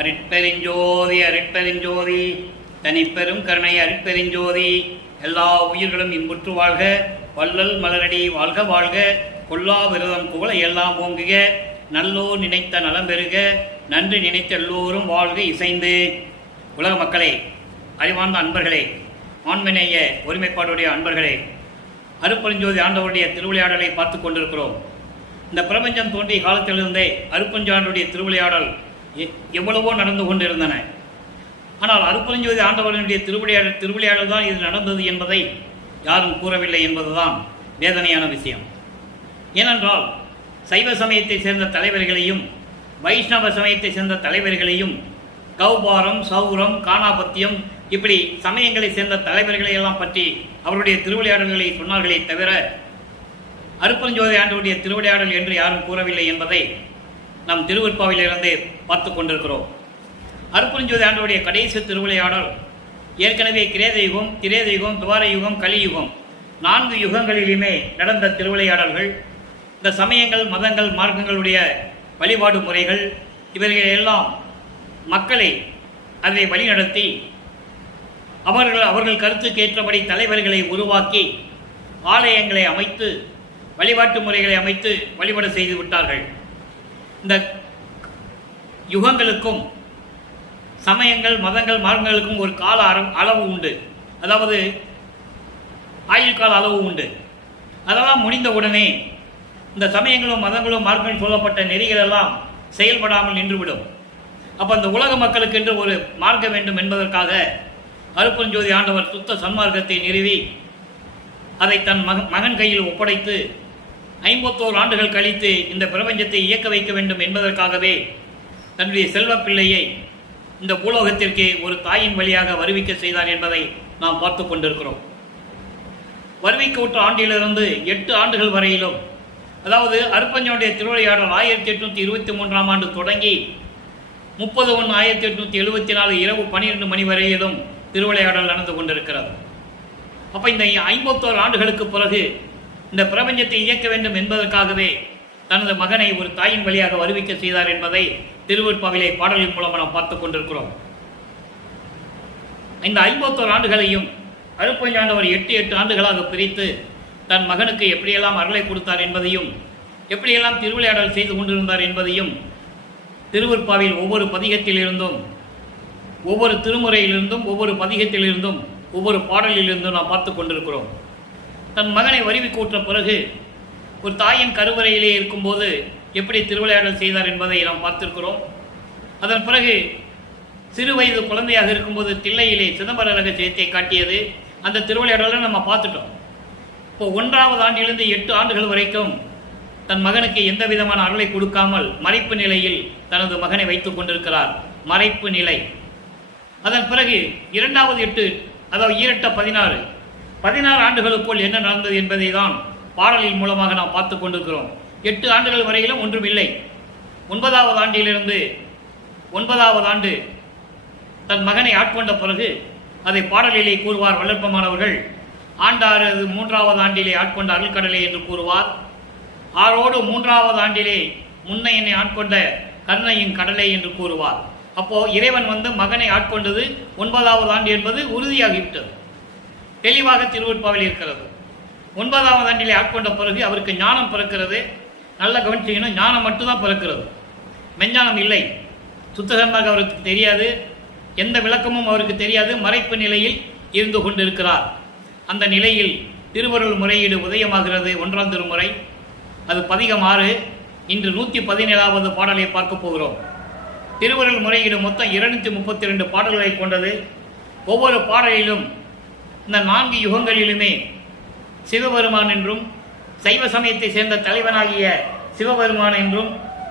அருட்பெருஞ்சோதி அருட்பெருஞ்சோதி தனிப்பெரும் கருணை அருட்பெருஞ்சோதி. எல்லா உயிர்களும் இன்புற்று வாழ்க, வள்ளல் மலரடி வாழ்க வாழ்க, கொல்லா விரதம் புகழ எல்லாம் ஓங்குக, நல்லோ நினைத்த நலம் பெறுக, நன்றி நினைத்த எல்லோரும் வாழ்க இசைந்து. உலக மக்களே, அறிவார்ந்த அன்பர்களே, ஆண்மநேய ஒருமைப்பாடுடைய அன்பர்களே, அருட்பெருஞ்சோதி ஆண்டவருடைய திருவிளையாடலை பார்த்து கொண்டிருக்கிறோம். இந்த பிரபஞ்சம் தோன்றிய காலத்திலிருந்தே அருட்பெருஞ்சோதியுடைய திருவிளையாடல் எவ்வளவோ நடந்து கொண்டிருந்தன. ஆனால் அருட்பெருஞ்சோதி ஆண்டவர்களுடைய திருவிளையாடல் தான் இது நடந்தது என்பதை யாரும் கூறவில்லை என்பதுதான் வேதனையான விஷயம். ஏனென்றால் சைவ சமயத்தை சேர்ந்த தலைவர்களையும் வைஷ்ணவ சமயத்தை சேர்ந்த தலைவர்களையும் கௌபாரம், சௌரம், காணாபத்தியம் இப்படி சமயங்களை சேர்ந்த தலைவர்களை எல்லாம் பற்றி அவருடைய திருவிளையாடல்களை சொன்னார்களே தவிர அருட்பெருஞ்சோதி ஆண்டவருடைய திருவிளையாடல் என்று யாரும் கூறவில்லை என்பதை நாம் திருவருட்பாவிலிருந்து பார்த்து கொண்டிருக்கிறோம். அருட்பெருஞ்சோதி ஆண்டவருடைய கடைசி திருவிளையாடல் ஏற்கனவே கிரேத யுகம், திரேத யுகம், துவார யுகம், கலியுகம் 4 யுகங்களிலுமே நடந்த திருவிளையாடல்கள். இந்த சமயங்கள், மதங்கள், மார்க்கங்களுடைய வழிபாடு முறைகள் இவர்கள் எல்லாம் மக்களை அதை வழிநடத்தி அவர்கள் கருத்துக்கு ஏற்றபடி தலைவர்களை உருவாக்கி ஆலயங்களை அமைத்து வழிபாட்டு முறைகளை அமைத்து வழிபாடு செய்து விட்டார்கள். இந்த யுகங்களுக்கும் சமயங்கள், மதங்கள், மார்க்கங்களுக்கும் ஒரு கால அளவு உண்டு. அதாவது ஆயுள் கால அளவு உண்டு. அதெல்லாம் முடிந்தவுடனே இந்த சமயங்களும் மதங்களும் மார்க்கங்களும் சொல்லப்பட்ட நெறிகள் எல்லாம் செயல்படாமல் நின்றுவிடும். அப்போ அந்த உலக மக்களுக்கு என்று ஒரு மார்க்க வேண்டும் என்பதற்காக அருட்பெருஞ்சோதி ஆண்டவர் சுத்த சன்மார்க்கத்தை நிறுவி அதை தன் மகன் கையில் ஒப்படைத்து 51 ஆண்டுகள் கழித்து இந்த பிரபஞ்சத்தை இயக்க வைக்க வேண்டும் என்பதற்காகவே தன்னுடைய செல்வ பிள்ளையை இந்த பூலோகத்திற்கு ஒரு தாயின் வழியாக வருவிக்க செய்தார் என்பதை நாம் பார்த்து கொண்டிருக்கிறோம். வருவிக்க விட்ட ஆண்டிலிருந்து 8 ஆண்டுகள் வரையிலும், அதாவது அருட்பெருஞ்சோதியுடைய திருவிளையாடல் 1823ஆம் ஆண்டு தொடங்கி 30/1/1874 இரவு 12 மணி வரையிலும் திருவிளையாடல் நடந்து கொண்டிருக்கிறது. அப்போ இந்த 51 ஆண்டுகளுக்கு பிறகு இந்த பிரபஞ்சத்தை இயக்க வேண்டும் என்பதற்காகவே தனது மகனை ஒரு தாயின் வழியாக வருவிக்க செய்தார் என்பதை திருவருட்பாவிலே பாடலின் மூலமாக நாம் பார்த்து கொண்டிருக்கிறோம். இந்த 51 ஆண்டுகளையும் அருட்பெருஞ்சோதி ஆண்டவர் 8 ஆண்டுகளாக பிரித்து தன் மகனுக்கு எப்படியெல்லாம் அருளை கொடுத்தார் என்பதையும் எப்படியெல்லாம் திருவிளையாடல் செய்து கொண்டிருந்தார் என்பதையும் திருவருட்பாவில் ஒவ்வொரு பதிகத்திலிருந்தும், ஒவ்வொரு திருமுறையிலிருந்தும், ஒவ்வொரு பதிகத்திலிருந்தும், ஒவ்வொரு பாடலிலிருந்தும் நாம் பார்த்து கொண்டிருக்கிறோம். தன் மகனை வருவி கூற்ற பிறகு ஒரு தாயின் கருவறையிலே இருக்கும்போது எப்படி திருவிளையாடல் செய்தார் என்பதை நாம் பார்த்திருக்கிறோம். அதன் பிறகு சிறு வயது குழந்தையாக இருக்கும்போது தில்லையிலே சிதம்பர ரகசியத்தை காட்டியது, அந்த திருவிளையாடலை நம்ம பார்த்துட்டோம். இப்போ 1ஆவது ஆண்டிலிருந்து 8 ஆண்டுகள் வரைக்கும் தன் மகனுக்கு எந்த விதமான அருளை கொடுக்காமல் மறைப்பு நிலையில் தனது மகனை வைத்துக் கொண்டிருக்கிறார். மறைப்பு நிலை. அதன் பிறகு 2வது 8, அதாவது 16 ஆண்டுகளுக்குள் என்ன நடந்தது என்பதை தான் பாடலின் மூலமாக நாம் பார்த்து கொண்டிருக்கிறோம். 8 ஆண்டுகள் வரையிலும் ஒன்றும் இல்லை. 9வது ஆண்டிலிருந்து 9வது ஆண்டு தன் மகனை ஆட்கொண்ட பிறகு அதை பாடலிலே கூறுவார் வல்லற்பமானவர்கள். ஆண்டாரது 3வது ஆண்டிலே ஆட்கொண்ட அருள்கடலை என்று கூறுவார். ஆரோடு 3வது ஆண்டிலே முன்னை என்னை ஆட்கொண்ட கருணையின் கடலை என்று கூறுவார். அப்போ இறைவன் மகனை ஆட்கொண்டது 9வது ஆண்டு என்பது உறுதியாகிவிட்டது, தெளிவாக திருவருட்பாவில் இருக்கிறது. 9வது ஆண்டிலே ஆட்கொண்ட பிறகு அவருக்கு ஞானம் பிறக்கிறது. நல்லா கவனிச்சிங்கன்னா ஞானம் மட்டும்தான் பிறக்கிறது, மெஞ்ஞானம் இல்லை. சுத்தகமாக அவருக்கு தெரியாது, எந்த விளக்கமும் அவருக்கு தெரியாது. மறைப்பு நிலையில் இருந்து கொண்டிருக்கிறார். அந்த நிலையில் திருவருள் முறையீடு உதயமாகிறது. 1ஆம் திருமுறை, அது பதிகம் 6. இன்று 117வது பாடலை பார்க்க போகிறோம். திருவருள் முறையீடு மொத்தம் 232 பாடல்களை கொண்டது. ஒவ்வொரு பாடலிலும் இந்த 4 யுகங்களிலுமே சிவபெருமான் என்றும், சைவ சமயத்தை சேர்ந்த தலைவனாகிய சிவபெருமான் என்றும்,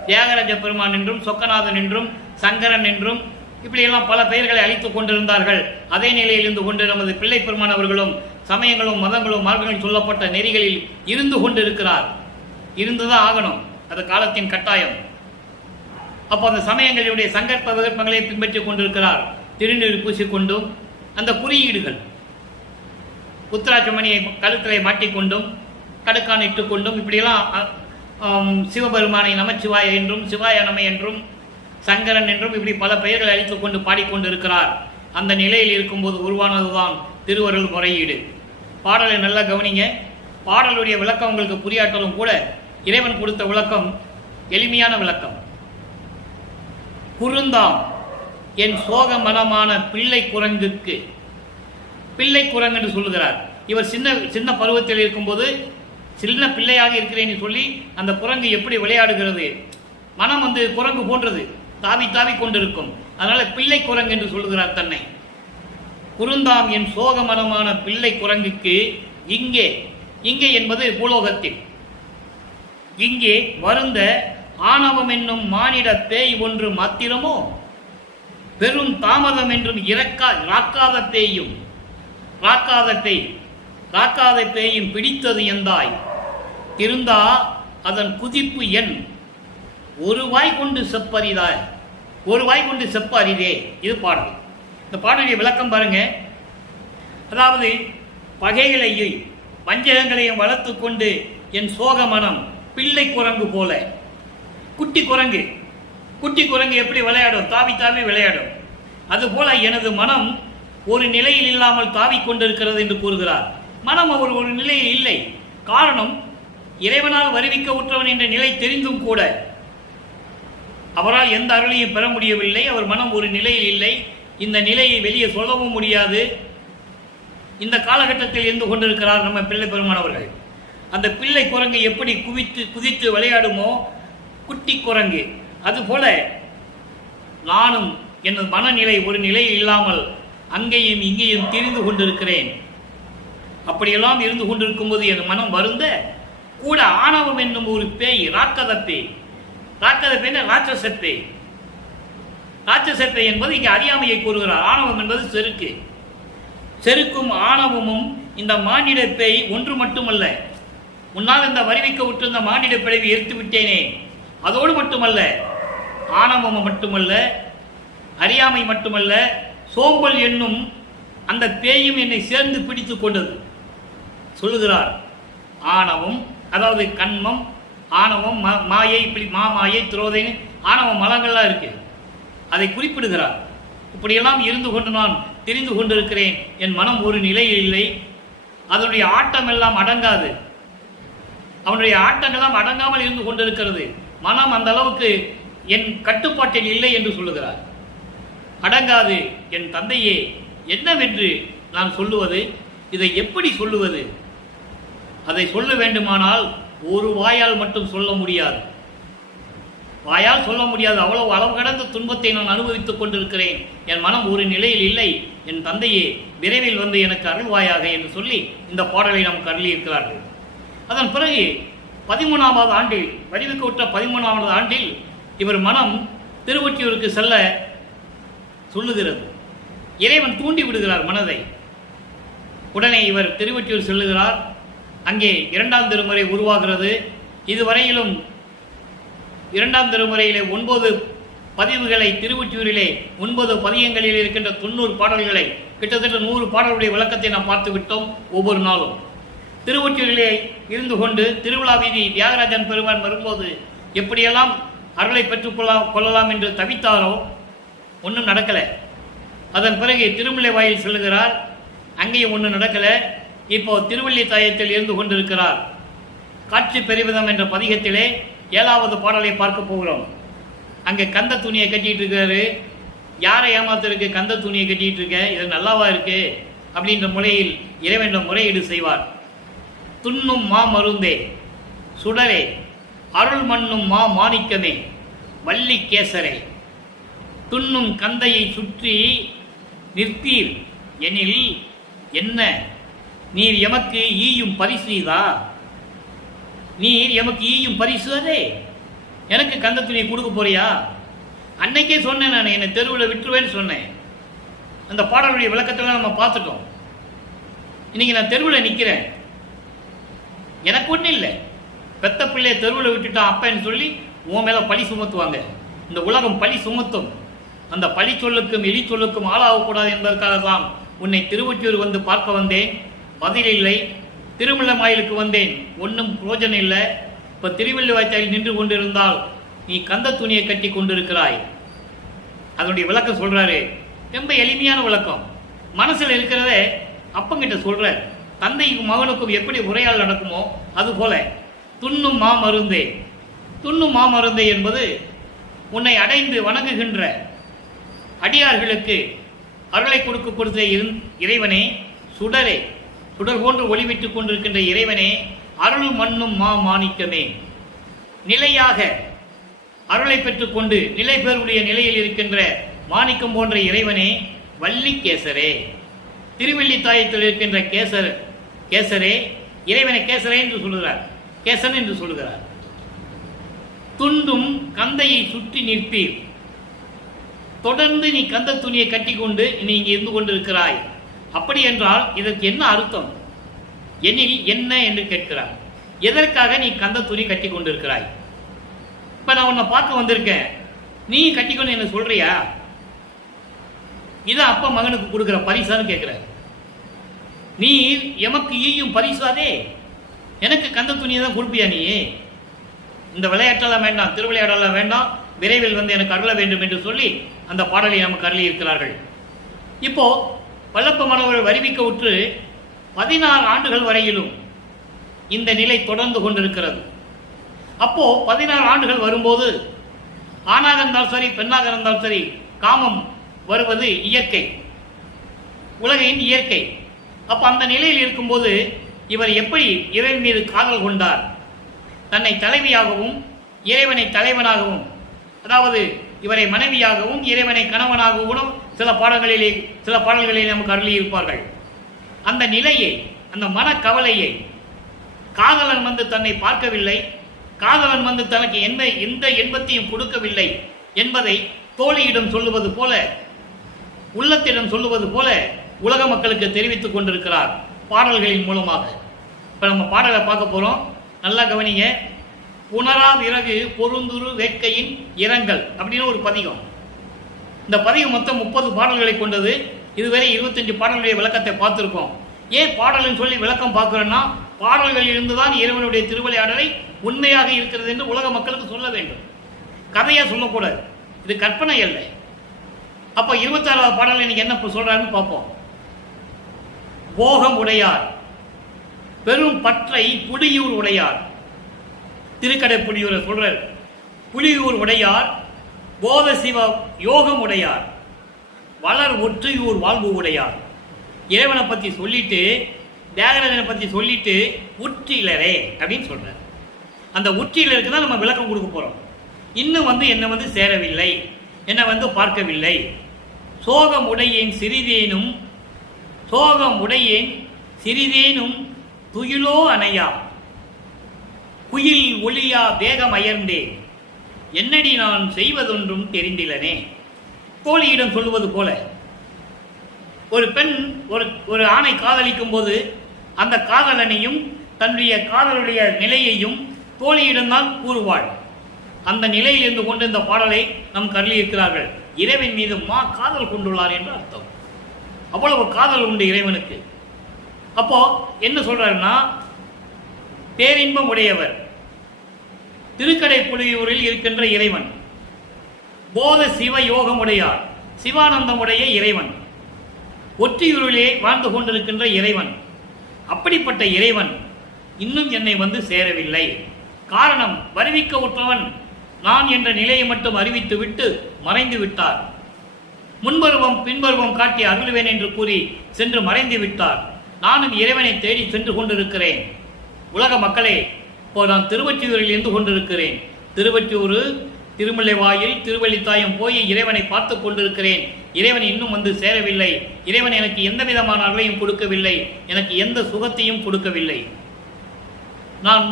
தியாகராஜ பெருமான் என்றும், சொக்கநாதன் என்றும், சங்கரன் என்றும் இப்படியெல்லாம் பல பெயர்களை அளித்துக் கொண்டிருந்தார்கள். அதே நிலையில் இருந்து கொண்டு நமது பிள்ளை பெருமான் அவர்களும் சமயங்களும் மதங்களும் மார்க்கங்களும் சொல்லப்பட்ட நெறிகளில் இருந்து கொண்டிருக்கிறார். இருந்துதான் ஆகணும், அது காலத்தின் கட்டாயம். அப்போ அந்த சமயங்களுடைய சங்கற்ப விகற்பங்களை பின்பற்றிக் கொண்டிருக்கிறார். திருநீர் பூசிக்கொண்டும், அந்த குறியீடுகள் உத்திராட்சமணியை கழுத்திலே மாட்டிக்கொண்டும், கடுக்கான் இட்டுக்கொண்டும் இப்படியெல்லாம் சிவபெருமானை நமச்சிவாய என்றும், சிவாய நம என்றும், சங்கரன் என்றும் இப்படி பல பெயர்களை அளித்துக் கொண்டு பாடிக்கொண்டிருக்கிறார். அந்த நிலையில் இருக்கும்போது உருவானதுதான் திருவருள் முறையீடு. பாடலை நல்லா கவனிங்க. பாடலுடைய விளக்கம் உங்களுக்கு புரியாட்டாலும் கூட இறைவன் கொடுத்த விளக்கம் எளிமையான விளக்கம். குறுந்தாம் என் சோக மனமான பிள்ளை குரங்குக்கு, பிள்ளை குரங்கு என்று சொல்லுகிறார். இவர் சின்ன சின்ன பருவத்தில் இருக்கும்போது சின்ன பிள்ளையாக இருக்கிறேன்னு சொல்லி அந்த குரங்கு எப்படி விளையாடுகிறது, மனம் குரங்கு போன்றது, தாவி தாவி கொண்டிருக்கும். அதனால பிள்ளை குரங்கு என்று சொல்லுகிறார் தன்னை. குறுந்தாம் என் சோக மனமான பிள்ளை குரங்குக்கு இங்கே, இங்கே என்பது பூலோகத்தில், இங்கே வருந்த ஆணவம் என்னும் மானிட பேய் ஒன்று மாத்திரமோ, பெரும் தாமதம் என்றும் ராக்காத பேயும், ராக்காத பேயும் பிடித்தது எந்தாய், திருந்தா அதன் குதிப்பு எண் ஒரு வாய் கொண்டு செப்பறிதாய், ஒரு வாய் கொண்டு செப்ப அரிதே. இது பாடல். இந்த பாடலுடைய விளக்கம் பாருங்க. அதாவது பகைகளையும் வஞ்சகங்களையும் வளர்த்து கொண்டு என் சோக மனம் பிள்ளை குரங்கு போல, குட்டி குரங்கு எப்படி விளையாடும், தாவி தாவி விளையாடும். அதுபோல எனது மனம் ஒரு நிலையில் இல்லாமல் தாவி கொண்டிருக்கிறது என்று கூறுகிறார். மனம் அவர் ஒரு நிலையில் இல்லை. காரணம், இறைவனால் வருவிக்க உற்றவன் என்ற நிலை தெரிந்தும் கூட அவரால் எந்த அருளையும் பெற முடியவில்லை. அவர் மனம் ஒரு நிலையில் இல்லை. இந்த நிலையை வெளியே சொல்லவும் முடியாது. இந்த காலகட்டத்தில் இருந்து கொண்டிருக்கிறார் நம்ம பிள்ளை பெருமானவர்கள். அந்த பிள்ளை குரங்கு எப்படி குதித்து விளையாடுமோ குட்டி குரங்கு, அதுபோல நானும் எனது மனநிலை ஒரு நிலையில் இல்லாமல் அங்கேயும் இங்கேயும் திரிந்து கொண்டிருக்கிறேன். அப்படியெல்லாம் இருந்து கொண்டிருக்கும் போது என் மனம் வருந்த கூட ஆணவம் என்னும் ஒரு பேய், ராக்கத பேய் ராட்சச பேய் என்பது இங்கே அறியாமையை கூறுகிறார். ஆணவம் என்பது செருக்கும் ஆணவமும் இந்த மானிட பேய் ஒன்று மட்டுமல்ல. முன்னால் இந்த வருவிக்க விட்டு இந்த மானிட பிழைவை எடுத்து விட்டேனே, அதோடு மட்டுமல்ல, ஆணவம் மட்டுமல்ல, அறியாமை மட்டுமல்ல, சோம்பல் என்னும் அந்த பேயும் என்னை சேர்ந்து பிடித்து கொண்டது சொல்லுகிறார். ஆணவம் அதாவது கண்மம், ஆணவம், மாயை, மாமாயை, துரோதைன்னு ஆணவ மலங்கள்லாம் இருக்கு. அதை குறிப்பிடுகிறார். இப்படியெல்லாம் இருந்து கொண்டு நான் தெரிந்து கொண்டிருக்கிறேன். என் மனம் ஒரு நிலையில் இல்லை. அதனுடைய ஆட்டம் எல்லாம் அடங்காது. அவனுடைய ஆட்டங்கள்லாம் அடங்காமல் இருந்து கொண்டிருக்கிறது. மனம் அந்த அளவுக்கு என் கட்டுப்பாட்டில் இல்லை என்று சொல்லுகிறார். அடங்காது என் தந்தையே, என்னவென்று நான் சொல்லுவது? இதை எப்படி சொல்லுவது? அதை சொல்ல வேண்டுமானால் ஒரு வாயால் மட்டும் சொல்ல முடியாது. வாயால் சொல்ல முடியாது. அவ்வளவு அளவு கடந்த துன்பத்தை நான் அனுபவித்துக் கொண்டிருக்கிறேன். என் மனம் ஒரு நிலையில் இல்லை. என் தந்தையே, விரைவில் வந்து எனக்கு அருள்வாயாக என்று சொல்லி இந்த பாடலை நமக்கு அருளியிருக்கிறார்கள். அதன் பிறகு 13வது ஆண்டில், வடிவுக்கு விட்ட 13வது ஆண்டில் இவர் மனம் திருவொற்றியூருக்கு செல்ல சொல்லுகிறது. இறைவன் தூண்டி விடுகிறார் மனதை. உடனே இவர் திருவொற்றியூர் செல்லுகிறார். அங்கே 2ஆம் திருமுறை உருவாகிறது. இதுவரையிலும் 2ஆம் திருமுறையிலே 9 பதிவுகளை, திருவொற்றியூரிலே 9 பதியங்களில் இருக்கின்ற 90 பாடல்களை, கிட்டத்தட்ட 100 பாடல்களுடைய விளக்கத்தை நாம் பார்த்து விட்டோம். ஒவ்வொரு நாளும் திருவொற்றியூரிலே இருந்து கொண்டு திருவிழா வீதி தியாகராஜன் பெருமான் வரும்போது எப்படியெல்லாம் அருளை பெற்றுக் கொள்ளலாம் என்று தவித்தாரோ ஒன்றும் நடக்கலை. அதன் பிறகு திருமலை வாயில் செல்லுகிறார். அங்கேயும் ஒன்றும் நடக்கலை. இப்போ திருவள்ளி தாயத்தில் இருந்து கொண்டிருக்கிறார். காட்சி பெருவிதம் என்ற பதிகத்திலே 7வது பாடலை பார்க்க போகிறோம். அங்கே கந்த துணியை கட்டிட்டு இருக்காரு. யாரை ஏமாத்திருக்கு? கந்த துணியை கட்டிட்டு இருக்க, இது நல்லாவா இருக்கு அப்படின்ற முறையில் இறைவன் முறையீடு செய்வார். துண்ணும் மா மருந்தே, சுடரே, அருள் மண்ணும் மா மாணிக்கமே, வள்ளி கேசரே, துண்ணும் கந்தையை சுற்றி நிற்பீர் எனில் என்ன, நீர் எமக்கு ஈயும் பரிசுதா, நீர் எமக்கு ஈயும் பரிசு அதே, எனக்கு கந்த துணியை கொடுக்க போறியா? அன்னைக்கே சொன்னேன், நான் என்னை தெருவில் விட்டுருவேன்னு சொன்னேன். அந்த பாடலுடைய விளக்கத்தில் நம்ம பார்த்துட்டோம். இன்னைக்கு நான் தெருவில் நிற்கிறேன். எனக்கு ஒன்றும் இல்லை. பெத்த பிள்ளையை தெருவில் விட்டுட்டான் அப்பன்னு சொல்லி உன் மேலே பழி சுமத்துவாங்க. இந்த உலகம் பழி சுமத்தும். அந்த பழி சொல்லுக்கும் எலி சொல்லுக்கும் ஆளாகக்கூடாது என்பதற்காக தான் உன்னை திருவொற்றியூர் வந்து பார்க்க வந்தேன். பதில் இல்லை. திருமலை மாயிலுக்கு வந்தேன், ஒன்றும் பிரோஜனம் இல்லை. இப்போ திருவள்ளி வாய்த்தாயில் நின்று கொண்டிருந்தால் நீ கந்த துணியை கட்டி கொண்டிருக்கிறாய். அதனுடைய விளக்கம் சொல்றாரு. ரொம்ப எளிமையான விளக்கம். மனசில் இருக்கிறத அப்பங்கிட்ட சொல்ற. தந்தைக்கும் மகனுக்கும் எப்படி உரையால் நடக்குமோ அதுபோல துண்ணும் மாமருந்தே. துண்ணும் மாமருந்தே என்பது உன்னை அடைந்து வணங்குகின்ற அடியார்களுக்கு அருளை கொடுத்த இறைவனே, சுடரே, சுடர் போன்று ஒளிவிட்டுக் கொண்டிருக்கின்ற இறைவனே, அருள் மண்ணும் மா மாணிக்கமே, நிலையாக அருளை பெற்றுக்கொண்டு நிலை பெறுடைய நிலையில் இருக்கின்ற மாணிக்கம் போன்ற இறைவனே, வள்ளி கேசரே, திருவெள்ளித்தாயத்தில் இருக்கின்ற கேசரே, இறைவனை கேசரே என்று சொல்லுகிறார், கேசன் என்று சொல்லுகிறார். துண்டும் கந்தையை சுற்றி நிற்பீர். தொடர்ந்து நீ கந்த துணியை கட்டிக்கொண்டு நீ இங்கே இருந்து கொண்டிருக்கிறாய். அப்படி என்றால் இதற்கு என்ன அர்த்தம் எனில் என்ன என்று கேட்கிறார். எதற்காக நீ கந்த துணி கட்டி கொண்டிருக்கிறாய்? இப்ப நான் உன்னை பார்க்க வந்திருக்கேன், நீ கட்டிக்கொண்டு என்ன சொல்றியா? இதை அப்பா மகனுக்கு கொடுக்கிற பரிசான்னு கேட்கிற. நீ எமக்கு ஈயும் பரிசாதே, எனக்கு கந்த துணியை தான் கொடுப்பியா? நீ இந்த விளையாட்டெல்லாம் வேண்டாம், திருவிளையாடெல்லாம் வேண்டாம், விரைவில் வந்து எனக்கு அருள வேண்டும் என்று சொல்லி அந்த பாடலை நமக்கு அருளி இருக்கிறார்கள். இப்போ வல்லப்ப மனவர்கள் வருவிக்க உற்று 16 ஆண்டுகள் வரையிலும் இந்த நிலை தொடர்ந்து கொண்டிருக்கிறது. அப்போ 16 ஆண்டுகள் வரும்போது ஆணாக இருந்தாலும் சரி பெண்ணாக இருந்தாலும் சரி காமம் வருவது இயற்கை, உலகின் இயற்கை. அப்ப அந்த நிலையில் இருக்கும்போது இவர் எப்படி இறைவன் மீது காதல் கொண்டார்? தன்னை தலைவியாகவும் இறைவனை தலைவனாகவும், அதாவது இவரை மனைவியாகவும் இறைவனை கணவனாகவும் சில பாடல்களிலே நமக்கு அருளி இருப்பார்கள். அந்த நிலையை, அந்த மனக்கவலையை, காதலன் வந்து தன்னை பார்க்கவில்லை, காதலன் வந்து தனக்கு எந்த இன்பத்தையும் கொடுக்கவில்லை என்பதை தோழியிடம் சொல்லுவது போல, உள்ளத்திடம் சொல்லுவது போல உலக மக்களுக்கு தெரிவித்துக் கொண்டிருக்கிறார் பாடல்களின் மூலமாக. இப்ப நம்ம பாடலை பார்க்க போறோம், நல்லா கவனிங்க. புனரா விறகு பொருந்துரு வேட்கையின் இரங்கல் அப்படின்னு ஒரு பதிகம். இந்த பதிகம் மொத்தம் 30 பாடல்களை கொண்டது. இதுவரை 25 பாடல்களுடைய விளக்கத்தை பார்த்திருக்கோம். ஏன் பாடல்னு சொல்லி விளக்கம் பார்க்கிறோன்னா, பாடல்களில் இருந்துதான் இறைவனுடைய திருவிளையாடலை உண்மையாக இருக்கிறது என்று உலக மக்களுக்கு சொல்ல வேண்டும். கதையா சொல்லக்கூடாது, இது கற்பனை அல்ல. அப்ப 26வது பாடல் இன்னைக்கு என்ன சொல்றாருன்னு பார்ப்போம். போகம் உடையார் பெரும் பற்றை புலியூர் உடையார். திருக்கடை புலியூரை சொல்றார். புலியூர் உடையார் போத சிவ யோகம் உடையார், வளர் ஒற்றையூர் வாழ்வு உடையார். இறைவனை பத்தி சொல்லிட்டு, தியாகராஜனை பத்தி சொல்லிட்டு உற்றிலரே அப்படின்னு சொல்றார். அந்த உற்றிலருக்கு தான் நம்ம விளக்கம் கொடுக்க போறோம். இன்னும் வந்து என்னை வந்து சேரவில்லை, என்னை வந்து பார்க்கவில்லை. சோகம் உடையேன் சிறிதேனும், சோகம் உடையேன் சிறிதேனும் துயிலோ அணையா, குயில் ஒளியா வேகம் அயர்ந்தே, என்னடி நான் செய்வதொன்றும் தெரிந்திலனே. தோழியிடம் சொல்லுவது போல, ஒரு பெண் ஒரு ஆணை காதலிக்கும் போது அந்த காதலனையும் தன்னுடைய காதலுடைய நிலையையும் தோழியிடம்தான் கூறுவாள். அந்த நிலையில் இருந்து கொண்டு இந்த பாடலை நம் கருளி இருக்கிறார்கள். இறைவன் மீது காதல் கொண்டுள்ளார் என்று அர்த்தம். அவ்வளவு காதல் உண்டு இறைவனுக்கு. அப்போ என்ன சொல்றாருன்னா, பேரின்பம் உடையவர் திருக்கடை புலியூரில் இருக்கின்ற இறைவன், போத சிவ யோகம் உடையார் சிவானந்தம் உடைய இறைவன், ஒற்றியூரிலே வாழ்ந்து கொண்டிருக்கின்ற இறைவன். அப்படிப்பட்ட இறைவன் இன்னும் என்னை வந்து சேரவில்லை. காரணம், வருவிக்க உற்றவன் நான் என்ற நிலையை மட்டும் அறிவித்து விட்டு மறைந்து விட்டார். முன்பருவம் பின்பருவம் காட்டி அருள்வேன் என்று கூறி சென்று மறைந்து விட்டார். நானும் இறைவனை தேடி சென்று கொண்டிருக்கிறேன். உலக மக்களே, இப்போ நான் திருவொற்றியூரில் இருந்து கொண்டிருக்கிறேன். திருவொற்றியூர், திருமலைவாயில், திருவள்ளித்தாயம் போய் இறைவனை பார்த்து கொண்டிருக்கிறேன். இறைவன் இன்னும் வந்து சேரவில்லை. இறைவன் எனக்கு எந்த விதமான அருளையும் கொடுக்கவில்லை, எனக்கு எந்த சுகத்தையும் கொடுக்கவில்லை. நான்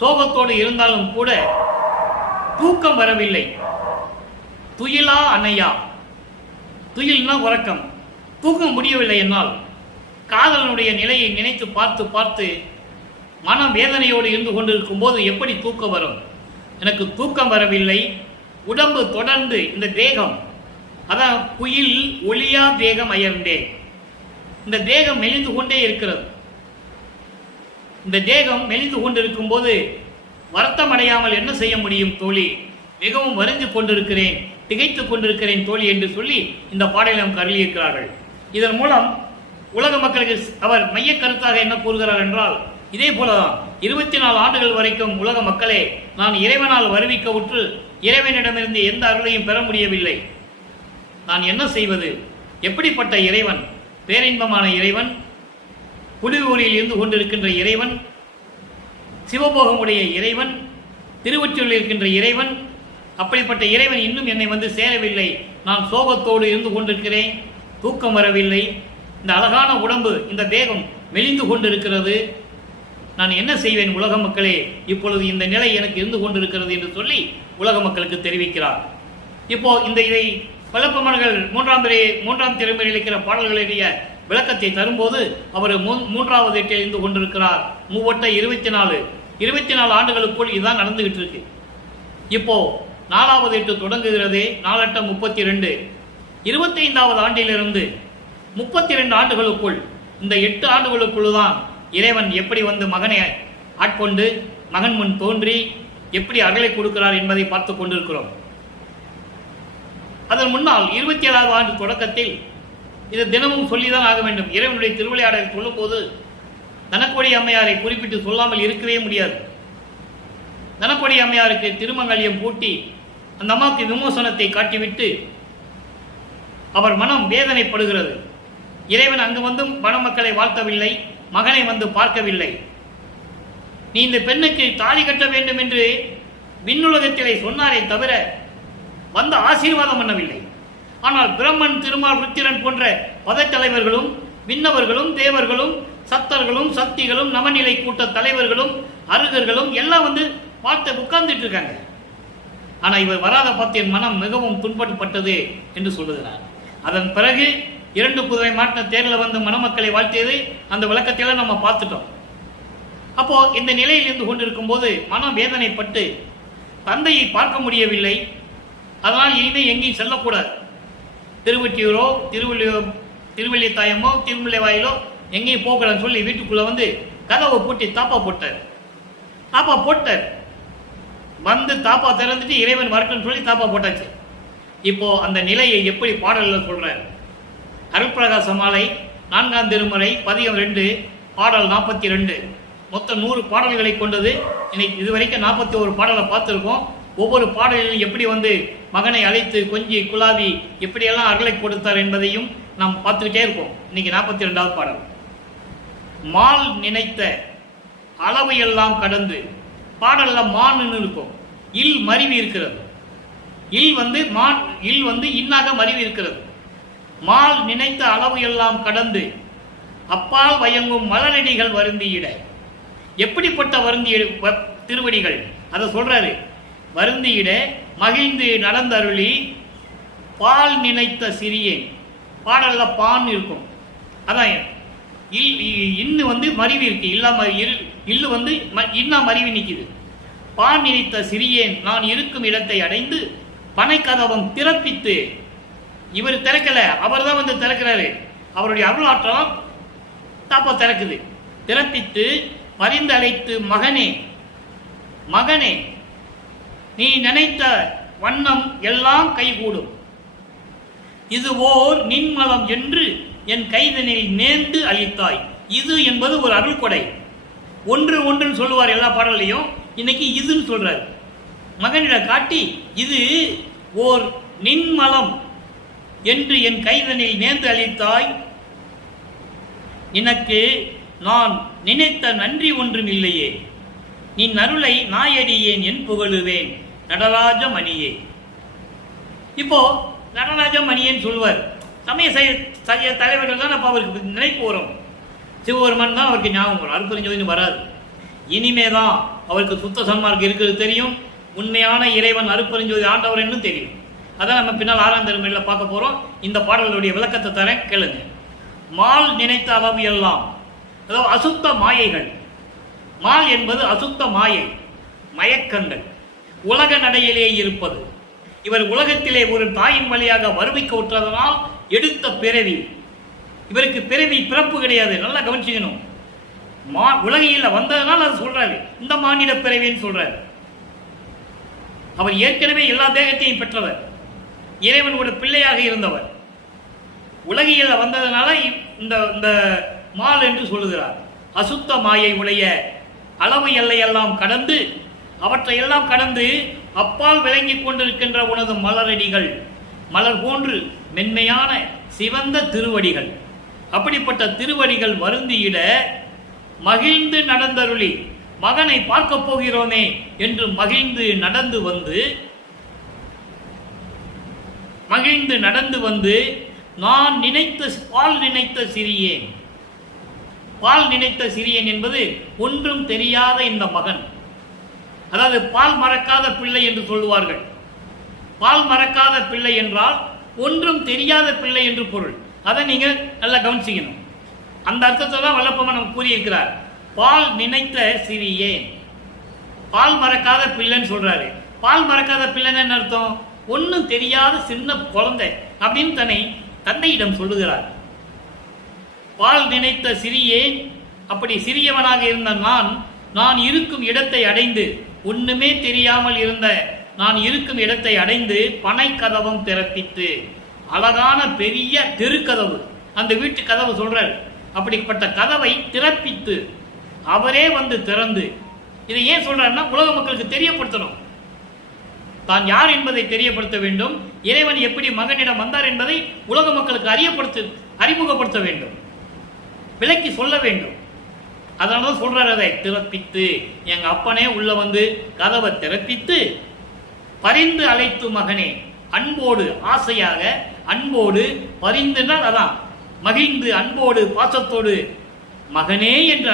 சோகத்தோடு இருந்தாலும் கூட தூக்கம் வரவில்லை. துயிலா அணையா, துயில்னா உறக்கம், தூக்கம் முடியவில்லை என்னால். காதலனுடைய நிலையை நினைத்து பார்த்து பார்த்து மன வேதனையோடு இருந்து கொண்டிருக்கும் போது எப்படி தூக்கம் வரும்? எனக்கு தூக்கம் வரவில்லை. உடம்பு தொடர்ந்து இந்த தேகம், அதான் குயில் ஒளியா தேகம் அயர்ந்தே, இந்த தேகம் மெலிந்து கொண்டே இருக்கிறது. இந்த தேகம் மெலிந்து கொண்டிருக்கும் போது வருத்தம் அடையாமல் என்ன செய்ய முடியும் தோழி? மிகவும் வருந்தி கொண்டிருக்கிறேன். திகைத்துக் கொண்டிருக்கிறேன் தோழி என்று சொல்லி இந்த பாடலை நமக்கு அருளியிருக்கிறார்கள். இதன் மூலம் உலக மக்களுக்கு அவர் மைய கருத்தாக என்ன கூறுகிறார் என்றால், இதே போலதான் 24 ஆண்டுகள் வரைக்கும் உலக மக்களே நான் இறைவனால் வருவிக்க உற்று இறைவனிடமிருந்து எந்த அருளையும் பெற முடியவில்லை. நான் என்ன செய்வது? எப்படிப்பட்ட இறைவன்? பேரின்பமான இறைவன், புலியூரில் இருந்து கொண்டிருக்கின்ற இறைவன், சிவபோகமுடைய இறைவன், திருவொற்றியூரில் இருக்கின்ற இறைவன். அப்படிப்பட்ட இறைவன் இன்னும் என்னை வந்து சேரவில்லை. நான் சோகத்தோடு இருந்து கொண்டிருக்கிறேன், தூக்கம் வரவில்லை, இந்த அழகான உடம்பு, இந்த தேகம் மெலிந்து கொண்டிருக்கிறது. நான் என்ன செய்வேன் உலக மக்களே? இப்பொழுது இந்த நிலை எனக்கு இருந்து கொண்டிருக்கிறது என்று சொல்லி உலக மக்களுக்கு தெரிவிக்கிறார். இப்போ இதை பழப்பமர்கள் மூன்றாம் திருமுறையில் இருக்கிற பாடல்களுடைய விளக்கத்தை தரும்போது அவர் 3வது எட்டில் இருந்து கொண்டிருக்கிறார். 24 ஆண்டுகளுக்குள் இதுதான் நடந்துகிட்டு இருக்கு. இப்போ 4வது எட்டு தொடங்குகிறது. 4 8 32. 25வது ஆண்டிலிருந்து 32 ஆண்டுகளுக்குள், இந்த 8 ஆண்டுகளுக்குள் தான் இறைவன் எப்படி வந்து மகனை ஆட்கொண்டு மகன் முன் தோன்றி எப்படி அருளை கொடுக்கிறார் என்பதை பார்த்து கொண்டிருக்கிறோம். அதன் முன்னால் 27வது ஆண்டு தொடக்கத்தில் இது தினமும் சொல்லிதான் ஆக வேண்டும். இறைவனுடைய திருவிளையாடலை சொல்லும் போது தனக்கோடி அம்மையாரை குறிப்பிட்டு சொல்லாமல் இருக்கவே முடியாது. தனக்கோடி அம்மையாருக்கு திருமங்கல்யம் பூட்டி அந்த அம்மாவுக்கு விமோசனத்தை காட்டிவிட்டு அவர் மனம் வேதனைப்படுகிறது. இறைவன் அங்கு வந்தும் மணமக்களை வாழ்த்தவில்லை, மகனை வந்து பார்க்கவில்லை. நீ இந்த பெண்ணுக்கு தாலி கட்ட வேண்டும் என்று விண்ணுலகத்திலே சொன்னாரே தவிர வந்து ஆசீர்வாதம் பண்ணவில்லை. ஆனால் பிரம்மன், திருமால், ருத்திரன் போன்ற பதத்தலைவர்களும் விண்ணவர்களும் தேவர்களும் சத்தர்களும் சக்திகளும் நவநிலை கூட்ட தலைவர்களும் அருகர்களும் எல்லாம் வந்து பார்த்து உட்கார்ந்துட்டு இருக்காங்க. ஆனால் இவர் வராத பார்த்து என் மனம் மிகவும் துன்பப்பட்டது என்று சொல்லுகிறார். அதன் பிறகு 2 குதிரை மாட்டின தேர்ல வந்து மணமக்களை வாழ்த்தியது அந்த விளக்கத்தையெல்லாம் நம்ம பார்த்துட்டோம். அப்போ இந்த நிலையில் இருந்து கொண்டிருக்கும் போது மனம் வேதனைப்பட்டு தந்தையை பார்க்க முடியவில்லை. அதனால் இனிமேல் எங்கேயும் செல்லக்கூடாது. திருவொற்றியூரோ திருவள்ளித்தாயமோ திருமுல்லைவாயிலோ எங்கேயும் போகக்கூடாதுன்னு சொல்லி வீட்டுக்குள்ள வந்து கதவை பூட்டி தாப்பா போட்டார். வந்து தாப்பா திறந்துட்டு இறைவன் வரட்டும்னு சொல்லி தாப்பா போட்டாச்சு. இப்போ அந்த நிலையை எப்படி பாடல்ல சொல்றார்? அருட்பிரகாச மாலை 4ஆம் திருமுறை பதிகம் 2 பாடல் 42. மொத்தம் 100 பாடல்களை கொண்டது. இன்னைக்கு இதுவரைக்கும் 41 பாடலை பார்த்துருக்கோம். ஒவ்வொரு பாடலிலும் எப்படி வந்து மகனை அழைத்து கொஞ்சி குலாவி எப்படியெல்லாம் அருளை கொடுத்தார் என்பதையும் நாம் பார்த்துக்கிட்டே இருக்கோம். இன்னைக்கு 42வது பாடல். மால் நினைத்த அளவு எல்லாம் கடந்து, பாடல்ல மான்னு இருக்கும், இல் மருவி இருக்கிறது. இல் வந்து இன்னாக மருவி இருக்கிறது. மால் நினைத்த அளவு எல்லாம் கடந்து அப்பால் வயங்கும் மலரடிகள் வருந்தியிட. எப்படிப்பட்ட வருந்திய திருவடிகள் அதை சொல்றாரு. வருந்தியிட மகிழ்ந்து நடந்தருளி பால் நினைத்த சிறியேன். பாடல்ல பான் இருக்கும். அதான் இன்னு வந்து மருவி இருக்கு, இல்லு வந்து இன்னா மருவி நிற்குது. பான் நினைத்த சிறியேன் நான் இருக்கும் இடத்தை அடைந்து பனை கதவம் திறப்பித்து. இவர் திறக்கல, அவர் தான் வந்து திறக்கிறாரு. அவருடைய அருளாற்றம் தாப்பா திறக்குது. திறப்பித்து பரிந்தழைத்து மகனே நீ நினைத்த வண்ணம் எல்லாம் கைகூடும், இது ஓர் நின்மலம் என்று என் கைதனில் நேர்ந்து அளித்தாய். இது என்பது ஒரு அருள் கொடை. ஒன்றுன்னு சொல்லுவார் எல்லா பாடலையும். இன்னைக்கு இதுன்னு சொல்றாரு. மகனிடம் காட்டி இது ஓர் நின்மலம் என்று என் கைதனில் நேர்ந்து அளித்தாய். எனக்கு நான் நினைத்த நன்றி ஒன்றும் இல்லையே, நீ அருளை நாயடியேன் என் புகழுவேன் நடராஜ மணியே. இப்போ நடராஜ மணியேன்னு சொல்லுவார். சமய தலைவர்கள் தான் அப்போ அவருக்கு நினைப்பு வரும். சிவபெருமான் தான் அவருக்கு ஞாபகம் வரும். அருட்பெருஞ்சோதின்னு வராது. இனிமேதான் அவருக்கு சுத்த சன்மார்க்கம் இருக்கிறது தெரியும். உண்மையான இறைவன் அருட்பெருஞ்சோதி ஆண்டவர் என்னும் தெரியும். அதான் நம்ம பின்னால் 6ஆம் திருமுறையில் பார்க்க போறோம். இந்த பாடல்களுடைய விளக்கத்தை தரேன், கேளுங்க. மால் நினைத்த அளவு எல்லாம், அதாவது அசுத்த மாயைகள். மால் என்பது அசுத்த மாயை, மயக்கங்கள், உலக நடையிலே இருப்பது. இவர் உலகத்திலே ஒரு தாயின் வழியாக வறுமைக்க உற்றதனால் எடுத்த பிறவி. இவருக்கு பிறப்பு கிடையாது. நல்லா கவனிச்சுக்கணும். உலகையில் வந்ததனால் அது சொல்றாரு. இந்த மானிட பிறவின்னு சொல்றாரு. அவர் ஏற்கனவே எல்லா தேகத்தையும் பெற்றவர். இறைவனோட பிள்ளையாக இருந்தவர். உலகியல் வந்ததுனால இந்த இந்த மால் என்று சொல்லுகிறார். அசுத்த மாயை உடைய அளவு எல்லையெல்லாம் கடந்து, அவற்றையெல்லாம் கடந்து அப்பால் விளங்கி கொண்டிருக்கின்ற உனது மலரடிகள், மலர் போன்று மென்மையான சிவந்த திருவடிகள். அப்படிப்பட்ட திருவடிகள் வருந்தியிட மகிழ்ந்து நடந்தருளி, மகனை பார்க்க போகிறோமே என்று மகிழ்ந்து நடந்து வந்து நான் பால் நினைத்த சிறியேன். பால் நினைத்த சிறியேன் என்பது ஒன்றும் தெரியாத இந்த மகன், அதாவது பால் மறக்காத பிள்ளை என்று சொல்லுவார்கள். பால் மறக்காத பிள்ளை என்றால் ஒன்றும் தெரியாத பிள்ளை என்று பொருள். அதை நீங்கள் நல்லா கவனிச்சிக்கணும். அந்த அர்த்தத்தை தான் வல்லப்பமன் நம்ம கூறியிருக்கிறார். பால் நினைத்த சிறியேன், பால் மறக்காத பிள்ளைன்னு சொல்றாரு. பால் மறக்காத பிள்ளைன்னு என்ன அர்த்தம்? ஒன்றும் தெரியாத சின்ன குழந்தை அப்படின்னு தந்தையிடம் சொல்லுகிறார். பால் நினைத்த சிறியேன், அப்படி சிறியவனாக இருந்த நான் இருக்கும் இடத்தை அடைந்து, ஒண்ணுமே தெரியாமல் இருந்த நான் இருக்கும் இடத்தை அடைந்து பனை கதவம் திறப்பித்து, அழகான பெரிய தெருக்கதவு, அந்த வீட்டு கதவு சொல்றார். அப்படிப்பட்ட கதவை திறப்பித்து அவரே வந்து திறந்து, இதை ஏன் சொல்றாருன்னா உலக மக்களுக்கு தெரியப்படுத்தணும். தான் யார் என்பதை தெரியப்படுத்த வேண்டும். இறைவன் எப்படி மகனிடம் வந்தார் என்பதை உலக மக்களுக்கு அறிமுகப்படுத்த வேண்டும், விலக்கி சொல்ல வேண்டும். அதனால சொல்றாரு, அதை திறப்பித்து, எங்க அப்பனே உள்ள வந்து கதவை திறப்பித்து பரிந்து அழைத்து மகனே, அன்போடு ஆசையாக, அன்போடு பரிந்துனால் அதான் மகிழ்ந்து அன்போடு பாசத்தோடு மகனே என்று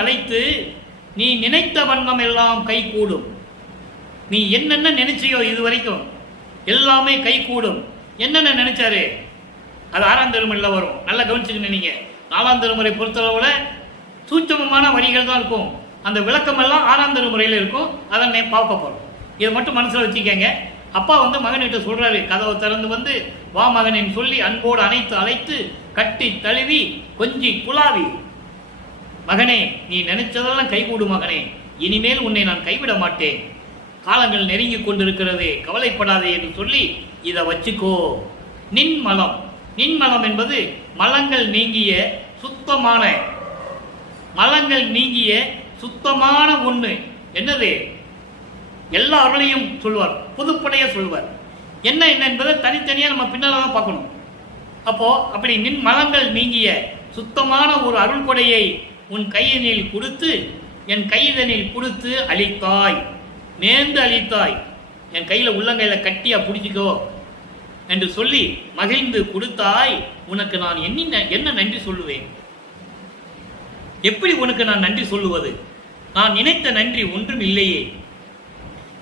அழைத்து, நீ நினைத்த வண்ணம் எல்லாம் கை கூடும். நீ என்னென்ன நினைச்சியோ இதுவரைக்கும் எல்லாமே கை கூடும். என்னென்ன நினைச்சாரு அது 6ஆம் திருமுறையில வரும். நல்லா கவனிச்சுக்கணும். நீங்க 4ஆம் திருமுறை பொறுத்தளவுல சூட்சமமான வரிகள் தான் இருக்கும். அந்த விளக்கம் எல்லாம் 6ஆம் திருமுறையில இருக்கும். அதை பார்க்க போறோம். இதை மட்டும் மனசுல வச்சுக்கங்க. அப்பா வந்து மகன்கிட்ட சொல்றாரு, கதவை திறந்து வந்து வா மகனின் சொல்லி அன்போடு அழைத்து கட்டி தழுவி கொஞ்சி குலாவி, மகனே நீ நினைச்சதெல்லாம் கைகூடும் மகனே, இனிமேல் உன்னை நான் கைவிட மாட்டேன், காலங்கள் நெருங்கி கொண்டிருக்கிறது, கவலைப்படாதே என்று சொல்லி இதை வச்சுக்கோ. நின்மலம் என்பது மலங்கள் நீங்கிய சுத்தமான ஒண்ணு. என்னது? எல்லா அருளையும் சொல்வார், புதுப்படைய சொல்வார். என்ன என்பதை தனித்தனியா நம்ம பின்னால தான் பார்க்கணும். அப்போ அப்படி மலங்கள் நீங்கிய சுத்தமான ஒரு அருள் கொடையை உன் கையினில் கொடுத்து, என் கைதனில் கொடுத்து அளித்தாய், நேர்ந்து அளித்தாய், என் கையில உள்ளங்கையில கட்டியா பிடிச்சிக்கோ என்று சொல்லி மகிழ்ந்து கொடுத்தாய். உனக்கு நான் என்ன நன்றி சொல்லுவேன்? எப்படி உனக்கு நான் நன்றி சொல்லுவது? நான் நினைத்த நன்றி ஒன்றும் இல்லையே.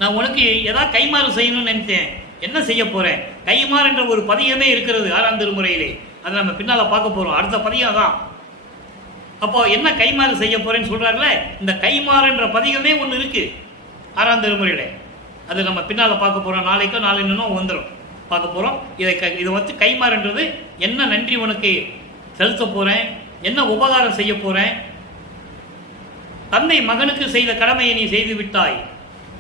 நான் உனக்கு ஏதாவது கைமாறு செய்யணும்னு நினைத்தேன், என்ன செய்ய போறேன்? கைமாறு என்ற ஒரு பதியமே இருக்கிறது 6ஆம் திருமுறையிலே. அதை நம்ம பின்னால பார்க்க போறோம். அடுத்த பதியம் தான். அப்போ என்ன கைமாறு செய்ய போறேன்னு சொல்றாருல, இந்த கைமாறு என்ற பதிகமே ஒன்று இருக்கு 6ஆம் திருமுறையில. அது நம்ம பின்னால பார்க்க போறோம். நாளைக்கோ நாளைக்கு வந்துடும் பார்க்க போறோம். இதை வச்சு கைமாறுன்றது என்ன நன்றி உனக்கு செலுத்த போறேன், என்ன உபகாரம் செய்ய போறேன். தந்தை மகனுக்கு செய்த கடமையை நீ செய்து விட்டாய்,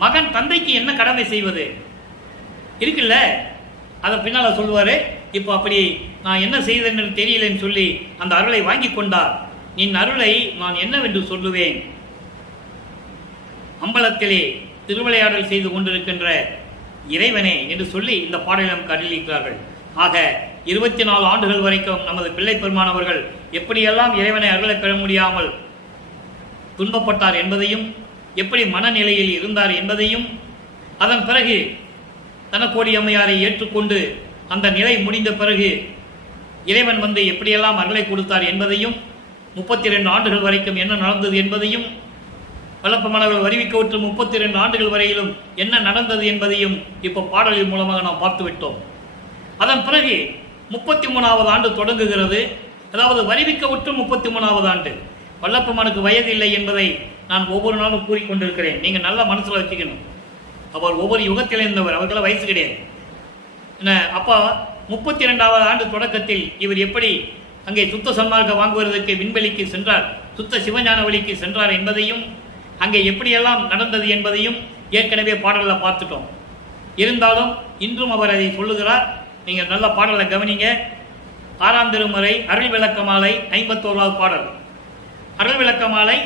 மகன் தந்தைக்கு என்ன கடமை செய்வது இருக்குல்ல, அதை பின்னால சொல்லுவாரு. இப்போ அப்படி நான் என்ன செய்தேன்னு தெரியலன்னு சொல்லி அந்த அருளை வாங்கி கொண்டார். நின் அருளை நான் என்னவென்று சொல்லுவேன்? அம்பலத்திலே திருவிளையாடல் செய்து கொண்டிருக்கின்ற இறைவனே என்று சொல்லி இந்த பாடலை நமக்கு அருளியிருக்கிறார்கள். ஆக 24 ஆண்டுகள் வரைக்கும் நமது பிள்ளை பெருமானவர்கள் எப்படியெல்லாம் இறைவனை அருளை பெற முடியாமல் துன்பப்பட்டார் என்பதையும், எப்படி மனநிலையில் இருந்தார் என்பதையும், அதன் பிறகு தனக்கோடி அம்மையாரை ஏற்றுக்கொண்டு அந்த நிலை முடிந்த பிறகு இறைவன் வந்து எப்படியெல்லாம் அருளை கொடுத்தார் என்பதையும், 32 ஆண்டுகள் வரைக்கும் என்ன நடந்தது என்பதையும், வல்லப்பமானவர்கள் அறிவிக்கவுற்று 32 ஆண்டுகள் வரையிலும் என்ன நடந்தது என்பதையும் இப்போ பாடலின் மூலமாக நாம் பார்த்து விட்டோம். அதன் பிறகு 33வது ஆண்டு தொடங்குகிறது. அதாவது அறிவிக்கவுற்று 33வது ஆண்டு. வல்லப்பமானுக்கு வயது இல்லை என்பதை நான் ஒவ்வொரு நாளும் கூறிக்கொண்டிருக்கிறேன். நீங்க நல்லா மனசுல வச்சுக்கணும். அவர் ஒவ்வொரு யுகத்தில் இருந்தவர், அவர்களால் வயசு கிடையாது. அப்போ 32வது ஆண்டு தொடக்கத்தில் இவர் எப்படி அங்கே சுத்த சன்மார்க்க வாங்குவதற்கு விண்வெளிக்கு சென்றார், சுத்த சிவஞான வழிக்கு சென்றார் என்பதையும், அங்கே எப்படியெல்லாம் நடந்தது என்பதையும் ஏற்கனவே பாடலில் பார்த்துட்டோம். இருந்தாலும் இன்றும் அவர் அதை சொல்லுகிறார். நீங்கள் நல்ல பாடலை கவனிங்க. 6ஆம் திருமுறை அருள் விளக்க மாலை 51வது பாடல். அருள் விளக்க மாலை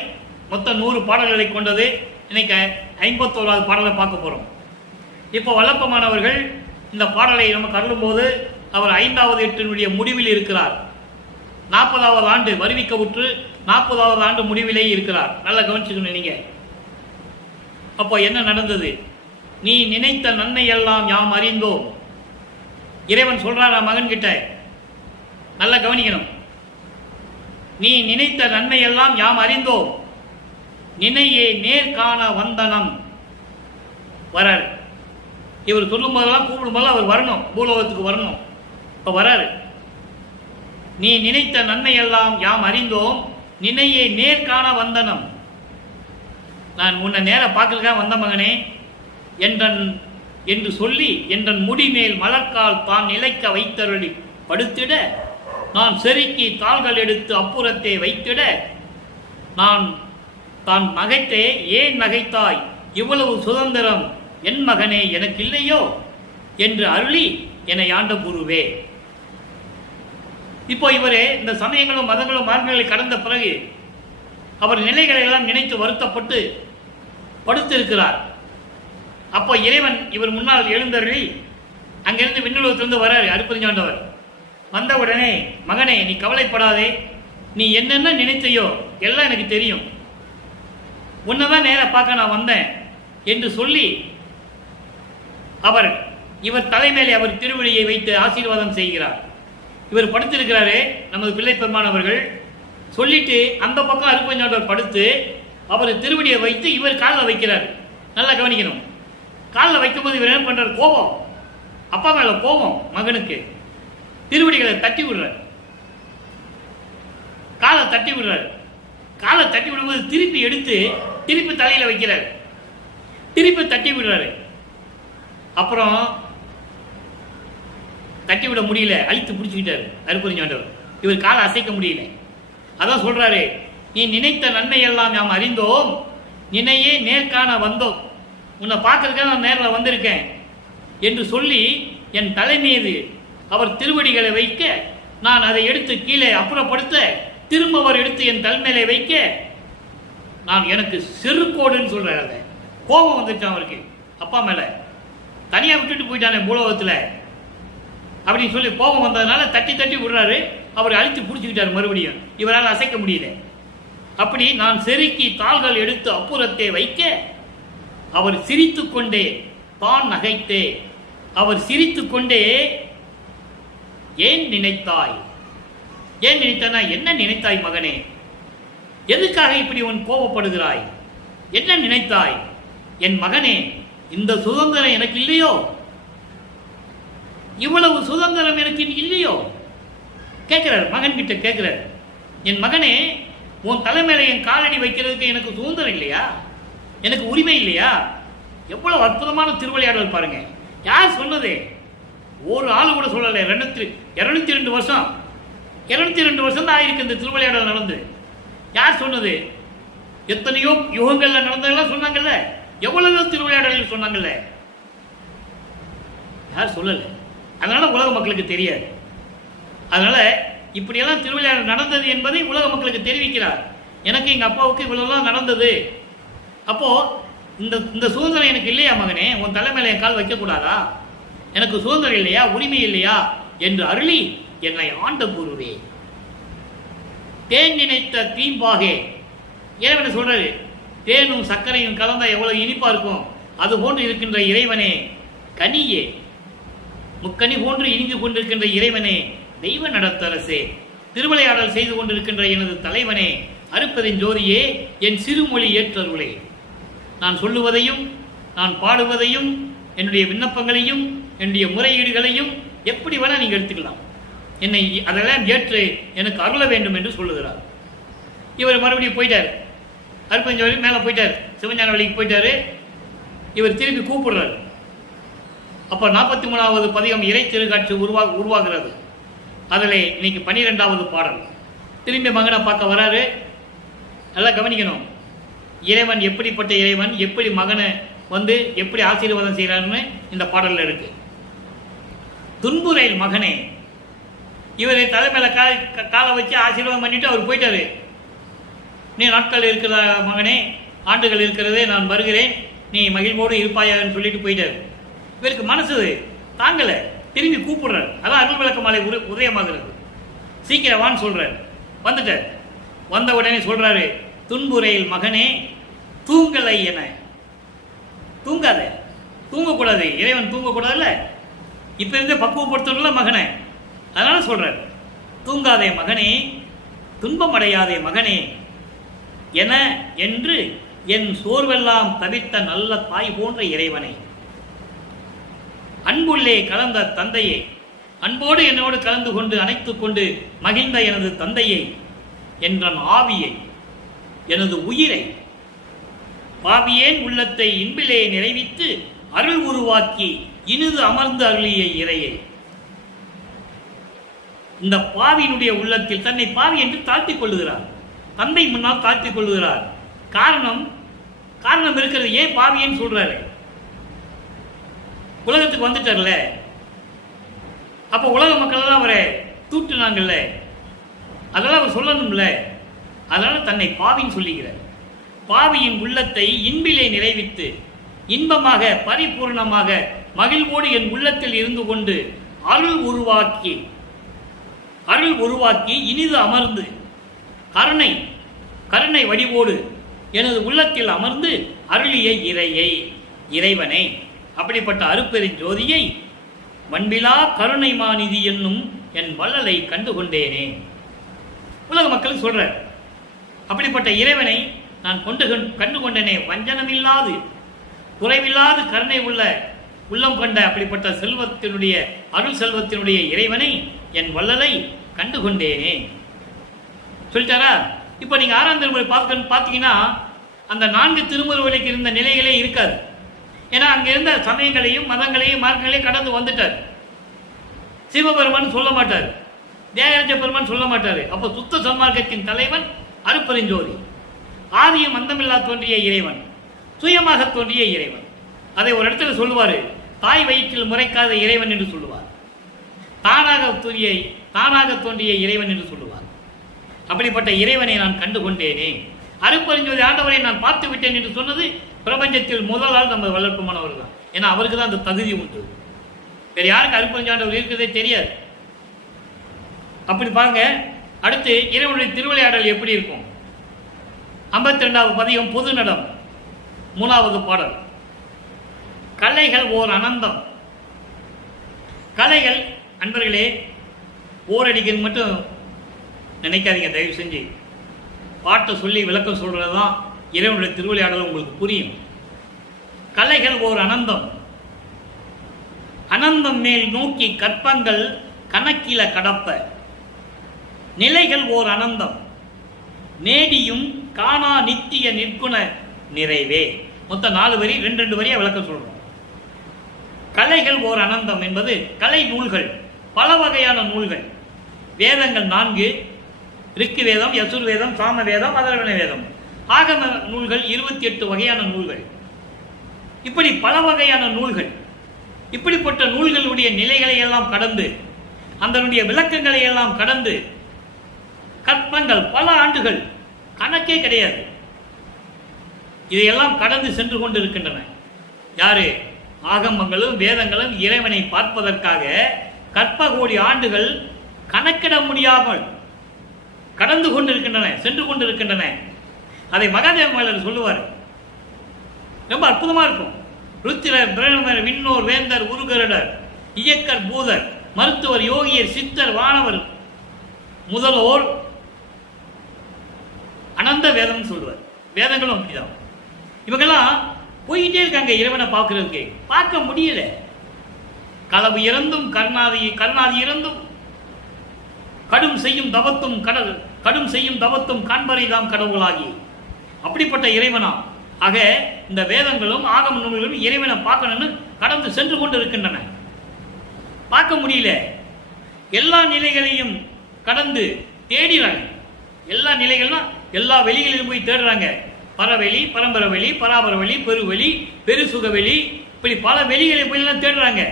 மொத்தம் 100 பாடல்களை கொண்டது. இன்னைக்கு 51வது பாடலை பார்க்க போகிறோம். இப்போ வல்லப்பமானவர்கள் இந்த பாடலை நமக்கு அருளும்போது அவர் 5வது எட்டினுடைய முடிவில் இருக்கிறார். 40வது ஆண்டு வருவிக்க உற்று 40வது ஆண்டு முடிவிலே இருக்கிறார். நல்லா கவனிச்சுக்கணும் நீங்க. அப்போ என்ன நடந்தது? நீ நினைத்த நன்மை எல்லாம் யாம் அறிந்தோம். இறைவன் சொல்றாரா மகன் கிட்ட? நல்லா கவனிக்கணும். நீ நினைத்த நன்மை எல்லாம் யாம் அறிந்தோம், நினையே நேர்காண வந்தனம். வராரு. இவர் சொல்லும் போதெல்லாம் கூப்பிடும் போது அவர் வரணும், பூலோகத்துக்கு வரணும். இப்ப வராரு. நீ நினைத்த நன்மை எல்லாம் யாம் அறிந்தோம், நினையே நேர்காண வந்தனம். நான் உன்னை நேர பார்க்கறதுக்காக வந்த மகனே என்று சொல்லி என்றன் முடிமேல் மலர்கால் தான் நிலைக்க வைத்தருளி படுத்திட, நான் செருக்கி கால்கள் எடுத்து அப்புறத்தை வைத்திட, நான் தான் நகைத்தே ஏன் நகைத்தாய், இவ்வளவு சுதந்திரம் என் மகனே எனக்கு இல்லையோ என்று அருளி என்னை ஆண்ட குருவே. இப்போ இவரே இந்த சமயங்களும் மதங்களும் மார்க்கங்களை கடந்த பிறகு அவர் நிலைகளை எல்லாம் நினைத்து வருத்தப்பட்டு படுத்திருக்கிறார். அப்போ இறைவன் இவர் முன்னால் எழுந்தருளி அங்கிருந்து விண்ணுலகத்திலிருந்து வராரு அருட்பெருஞ்சாண்டவர். வந்த உடனே, மகனே நீ கவலைப்படாதே, நீ என்னென்ன நினைத்தையோ எல்லாம் எனக்கு தெரியும், உன்னதான் நேர பார்க்க நான் வந்தேன் என்று சொல்லி இவர் தலைமையிலே அவர் திருவடியை வைத்து ஆசீர்வாதம் செய்கிறார். இவர் படுத்திருக்கிறாரே நமது பிள்ளை பெருமானவர்கள். சொல்லிட்டு அந்த பக்கம் அருட்பெருஞ்சாண்டவர் படுத்து அவர் திருவடியை வைத்து இவர் காலில் வைக்கிறார். நல்லா கவனிக்கணும். காலில் வைக்கும்போது இவர் என்ன பண்றார்? கோபம், அப்பா மேல கோபம் மகனுக்கு. திருவடிகளை தட்டி விடுறார், காலை தட்டி விடுறார். காலை தட்டி விடும்போது திருப்பி எடுத்து திருப்பி தலையில வைக்கிறார், திருப்பி தட்டி விடுறாரு. அப்புறம் தட்டி விட முடியல, அழித்து பிடிச்சுக்கிட்டாரு அருட்பெருஞ்சாண்டவர். இவர் காலை அசைக்க முடியல. அதான் சொல்றாரு, நீ நினைத்த நன்மை எல்லாம் நாம் அறிந்தோம், நினையே நேர்காண வந்தோம். உன்னை பார்க்கறதுக்காக நான் நேரில் வந்திருக்கேன் என்று சொல்லி என் தலை மீது அவர் திருவடிகளை வைக்க, நான் அதை எடுத்து கீழே அப்புறப்படுத்த, திரும்ப அவர் எடுத்து என் தலைமையிலே வைக்க, நான் எனக்கு செருக்கோடுன்னு சொல்றாரு. அதை கோபம் வந்துச்சான் அவருக்கு அப்பா மேல. தனியா விட்டுட்டு போயிட்டானே பூலோகத்தில் அப்படின்னு சொல்லி கோபம் வந்ததுனால தட்டி தட்டி விடுறாரு. அவர் அழித்து பிடிச்சிக்கிட்டார் மறுபடியும். இவரால் அசைக்க முடியல. அப்படி நான் செருக்கி தாள்கள் எடுத்து அப்புறத்தை வைக்க, அவர் சிரித்து கொண்டே தான் நகைத்தே. அவர் சிரித்து கொண்டே, ஏன் நினைத்தாய், ஏன் நினைத்தனா, என்ன நினைத்தாய் மகனே, எதுக்காக இப்படி உன் கோபப்படுகிறாய், என்ன நினைத்தாய் என் மகனே, இந்த சுதந்திரம் எனக்கு இல்லையோ, இவ்வளவு சுதந்திரம் எனக்கு இல்லையோ கேட்கிறார். மகன் கிட்ட கேட்கிறார், என் மகனே உன் தலைமையில என் காலடி வைக்கிறதுக்கு எனக்கு சுதந்திரம் இல்லையா, எனக்கு உரிமை இல்லையா? எவ்வளவு அற்புதமான திருவிளையாடல் பாருங்க. யார் சொன்னது? ஒரு ஆளு கூட சொல்லலை. 202 வருஷம் 202 வருஷம் தான் ஆயிருக்கு இந்த திருவிளையாடல் நடந்து. யார் சொன்னது? எத்தனையோ யுகங்கள்ல நடந்ததெல்லாம் சொன்னாங்கல்ல, எவ்வளவு திருவிளையாடல்கள் சொன்னாங்கல்ல, யார் சொல்லல. அதனால உலக மக்களுக்கு தெரியாது. அதனால இப்படியெல்லாம் திருவிளையாடல் நடந்தது என்பதை உலக மக்களுக்கு தெரிவிக்கிறார். எனக்கு எங்க அப்பாவுக்கு இவ்வளவுதான் நடந்தது. அப்போ இந்த சுதந்திரம் எனக்கு இல்லையா மகனே, உன் தலைமையில என் கால் வைக்க கூடாதா, எனக்கு சுதந்திரம் இல்லையா, உரிமை இல்லையா என்று அருளி என்னை ஆண்ட குருவே. தேன் நினைத்த தீம்பாகே. இறைவனை சொல்றாரு, தேனும் சர்க்கரையும் கலந்தா எவ்வளவு இனிப்பா இருக்கும், அது போன்று இருக்கின்ற இறைவனே, கனியே, முக்கனி போன்று இனிந்து கொண்டிருக்கின்ற இறைவனே, தெய்வ நடத்தரசே, திருவிளையாடல் செய்து கொண்டிருக்கின்ற எனது தலைவனே, அருட்பெருஞ் ஜோதியே, என் சிறுமொழி ஏற்றருளே. நான் சொல்லுவதையும் நான் பாடுவதையும் என்னுடைய விண்ணப்பங்களையும் என்னுடைய முறையீடுகளையும் எப்படி வேணா நீங்க எடுத்துக்கலாம், என்னை அதெல்லாம் ஏற்று எனக்கு அருள வேண்டும் என்று சொல்லுகிறார். இவர் மறுபடியும் போயிட்டார், அருட்பெருஞ் ஜோதி மேலே போயிட்டார், சிவஞான வழிக்கு போயிட்டாரு. இவர் திருப்பி கூப்பிடுறாரு. அப்ப 43வது பதிகம் இறை திருக்காட்சி உருவாகிறது. அதில் இன்னைக்கு 12வது பாடல். திரும்பி மகனை பார்க்க வராரு. நல்லா கவனிக்கணும். இறைவன் எப்படிப்பட்ட இறைவன், எப்படி மகனை வந்து எப்படி ஆசீர்வாதம் செய்கிறாருன்னு இந்த பாடலில் இருக்கு. துன்புரையில் மகனே, இவர் தலைமையில காலை வச்சு ஆசீர்வாதம் பண்ணிட்டு அவர் போயிட்டாரு. நீ நாட்கள் இருக்கிற மகனே, ஆண்டுகள் இருக்கிறதே, நான் வருகிறேன், நீ மகிழ்வோடு இருப்பாயான்னு சொல்லிட்டு போயிட்டாரு. இவருக்கு மனசு தாங்கலை, திரும்பி கூப்பிடுறாரு. அதான் அருள் விளக்க மாலை உதயமாகிறது. சீக்கிரம் வான்னு சொல்றாரு. வந்துட்டார். வந்த உடனே சொல்றாரு, துன்புரையில் மகனே தூங்கலை என. தூங்காத, தூங்கக்கூடாது, இறைவன் தூங்கக்கூடாதுல்ல, இப்ப இருந்தே பக்குவப்படுத்தணும்ல மகனை. அதனால சொல்றாரு, தூங்காதே மகனே, துன்பம் அடையாதே மகனே என என்று என் சோர்வெல்லாம் தவிர்த்த நல்ல தாய் போன்ற இறைவனை, அன்புள்ளே கலந்த தந்தையை, அன்போடு என்னோடு கலந்து கொண்டு அணைத்துக் கொண்டு மகிழ்ந்த எனது தந்தையை, என்றன் ஆவியை, எனது உயிரை, பாவியேன் உள்ளத்தை இன்பிலே நிறைவித்து அருள் உருவாக்கி இனிது அமர்ந்து அருளிய இறையை. இந்த பாவியினுடைய உள்ளத்தில் தன்னை பாவி என்று தாழ்த்திக் கொள்ளுகிறார். தந்தை முன்னால் தாழ்த்திக் கொள்ளுகிறார். காரணம் இருக்கிறது. ஏன் பாவியன்னு சொல்றாரு? உலகத்துக்கு வந்துட்டார்ல, அப்ப உலக மக்கள் எல்லாம் அவரை தூட்டுனாங்கல்ல, அதெல்லாம் அவர் சொல்லணும்ல. அதனால தன்னை பாவின்னு சொல்லுகிறார். பாவியின் உள்ளத்தை இன்பிலே நிறைவித்து இன்பமாக பரிபூர்ணமாக மகிழ்வோடு என் உள்ளத்தில் இருந்து கொண்டு அருள் உருவாக்கி இனிது அமர்ந்து கருணை வடிவோடு எனது உள்ளத்தில் அமர்ந்து அருளிய இறைவனை, அப்படிப்பட்ட அருப்பெரும் ஜோதியை மண்பிலா கருணை மாநிதி என்னும் என் வள்ளலை கண்டுகொண்டேனே. உலக மக்கள் சொல்ற அப்படிப்பட்ட இறைவனை நான் கண்டு கொண்டேனே. வஞ்சனமில்லாது குறைவில்லாது கருணை உள்ள உள்ளம் கொண்ட அப்படிப்பட்ட செல்வத்தினுடைய அருள் செல்வத்தினுடைய இறைவனை, என் வள்ளலை கண்டு கொண்டேனே சொல்லிட்டாரா? இப்போ நீங்க 6ஆம் திருமுறை பார்த்தீங்கன்னா அந்த 4 திருமுறைகளுக்கு இருந்த நிலைகளே இருக்காது. ஏன்னா அங்க இருந்த சமயங்களையும் மதங்களையும் மார்க்கங்களையும் கடந்து வந்துட்டார். சிவபெருமான் சொல்ல மாட்டார், தியாகராஜ பெருமான் சொல்ல மாட்டார். அப்போ சுத்த சன்மார்க்கத்தின் தலைவன் அருட்பெருஞ்சோதி, ஆதியும் அந்தமில்லா தோன்றிய இறைவன், சுயமாக தோன்றிய இறைவன். அதை ஒரு இடத்துல சொல்லுவார், தாய் வயிற்றில் முறைக்காத இறைவன் என்று சொல்லுவார். தானாக தோன்றிய இறைவன் என்று சொல்லுவார். அப்படிப்பட்ட இறைவனை நான் கண்டு கொண்டேனே. அருட்பெருஞ்சோதி ஆண்டவரை நான் பார்த்து விட்டேன் என்று சொன்னது பிரபஞ்சத்தில் முதல் ஆள் நம்ம வளர்ப்புமானவர் தான். ஏன்னா அவருக்கு தான் அந்த தகுதி உண்டு. வேற யாருக்கு அருட்பெருஞ்சாண்டவர் இருக்கிறதே தெரியாது. அப்படி பாருங்க. அடுத்து இறைவனுடைய திருவிளையாடல் எப்படி இருக்கும்? 52வது பதிகம் பொது நடம், 3வது பாடல். கலைகள் ஓர் அனந்தம். கலைகள் அன்பர்களே, ஓரடிக்கிறது மட்டும் நினைக்காதீங்க தயவு செஞ்சு. பாட்டை சொல்லி விளக்கம் சொல்றது தான் இறைவனுடைய திருவிளையாடல் உங்களுக்கு புரியும். கலைகள் ஓர் அனந்தம், அனந்தம் மேல் நோக்கி கற்பங்கள் கணக்கில கடப்ப, நிலைகள் ஓர் அனந்தம் நேடியும் காணா நித்திய நிற்குண நிறைவே. மொத்தம் 4 வரி, 2 வரியா விளக்கம் சொல்றோம். கலைகள் ஓர் அனந்தம் என்பது கலை நூல்கள், பல வகையான நூல்கள். வேதங்கள் 4, ரிக்கு வேதம், யசுர் வேதம், சாம வேதம், அதர்வண வேதம். ஆகம நூல்கள் 28 வகையான நூல்கள். இப்படி பல வகையான நூல்கள். இப்படிப்பட்ட நூல்களுடைய நிலைகளை எல்லாம் கடந்து, அதனுடைய விளக்கங்களை எல்லாம் கடந்து, கற்பங்கள் பல ஆண்டுகள், கணக்கே கிடையாது, இதையெல்லாம் கடந்து சென்று கொண்டிருக்கின்றன. யாரு? ஆகமங்களும் வேதங்களும் இறைவனை பார்ப்பதற்காக கற்பகோடி ஆண்டுகள் கணக்கிட முடியாமல் கடந்து கொண்டிருக்கின்றன, சென்று கொண்டிருக்கின்றன. அதை மகாதேவ மலர் சொல்லுவார். ரொம்ப அற்புதமா இருக்கும். ருத்திரர், பிரம்மர், விண்ணோர், வேந்தர், உருகருடர், இயக்கர், பூதர், மருத்துவர், யோகியர், சித்தர், வானவர் முதலோர் அனந்த வேதம் சொல்லுவார். வேதங்களும் அப்படிதான். இவங்கெல்லாம் போயிட்டே இருக்காங்க இறைவனை பார்க்கறதுக்கு, பார்க்க முடியல. களவு இறந்தும் கருணாதி இறந்தும் கடும் செய்யும் தவத்தும் காண்பரை தாம் கடவுளாகி, அப்படிப்பட்ட இறைவனா. ஆக இந்த வேதங்களும் ஆகம நூல்களும் இறைவனை பார்க்கணும்னு கடந்து சென்று கொண்டு இருக்கின்றன. பார்க்க முடியல. எல்லா நிலைகளையும் கடந்து தேடிறாங்க. எல்லா நிலைகள்னா எல்லா வெளிகளிலும் போய் தேடுறாங்க. பரவெளி, பரம்பரவெளி, பராபரவெளி, பெருவெளி, பெருசுக வெளி, இப்படி பல வெளிகளை போயெல்லாம் தேடுறாங்க,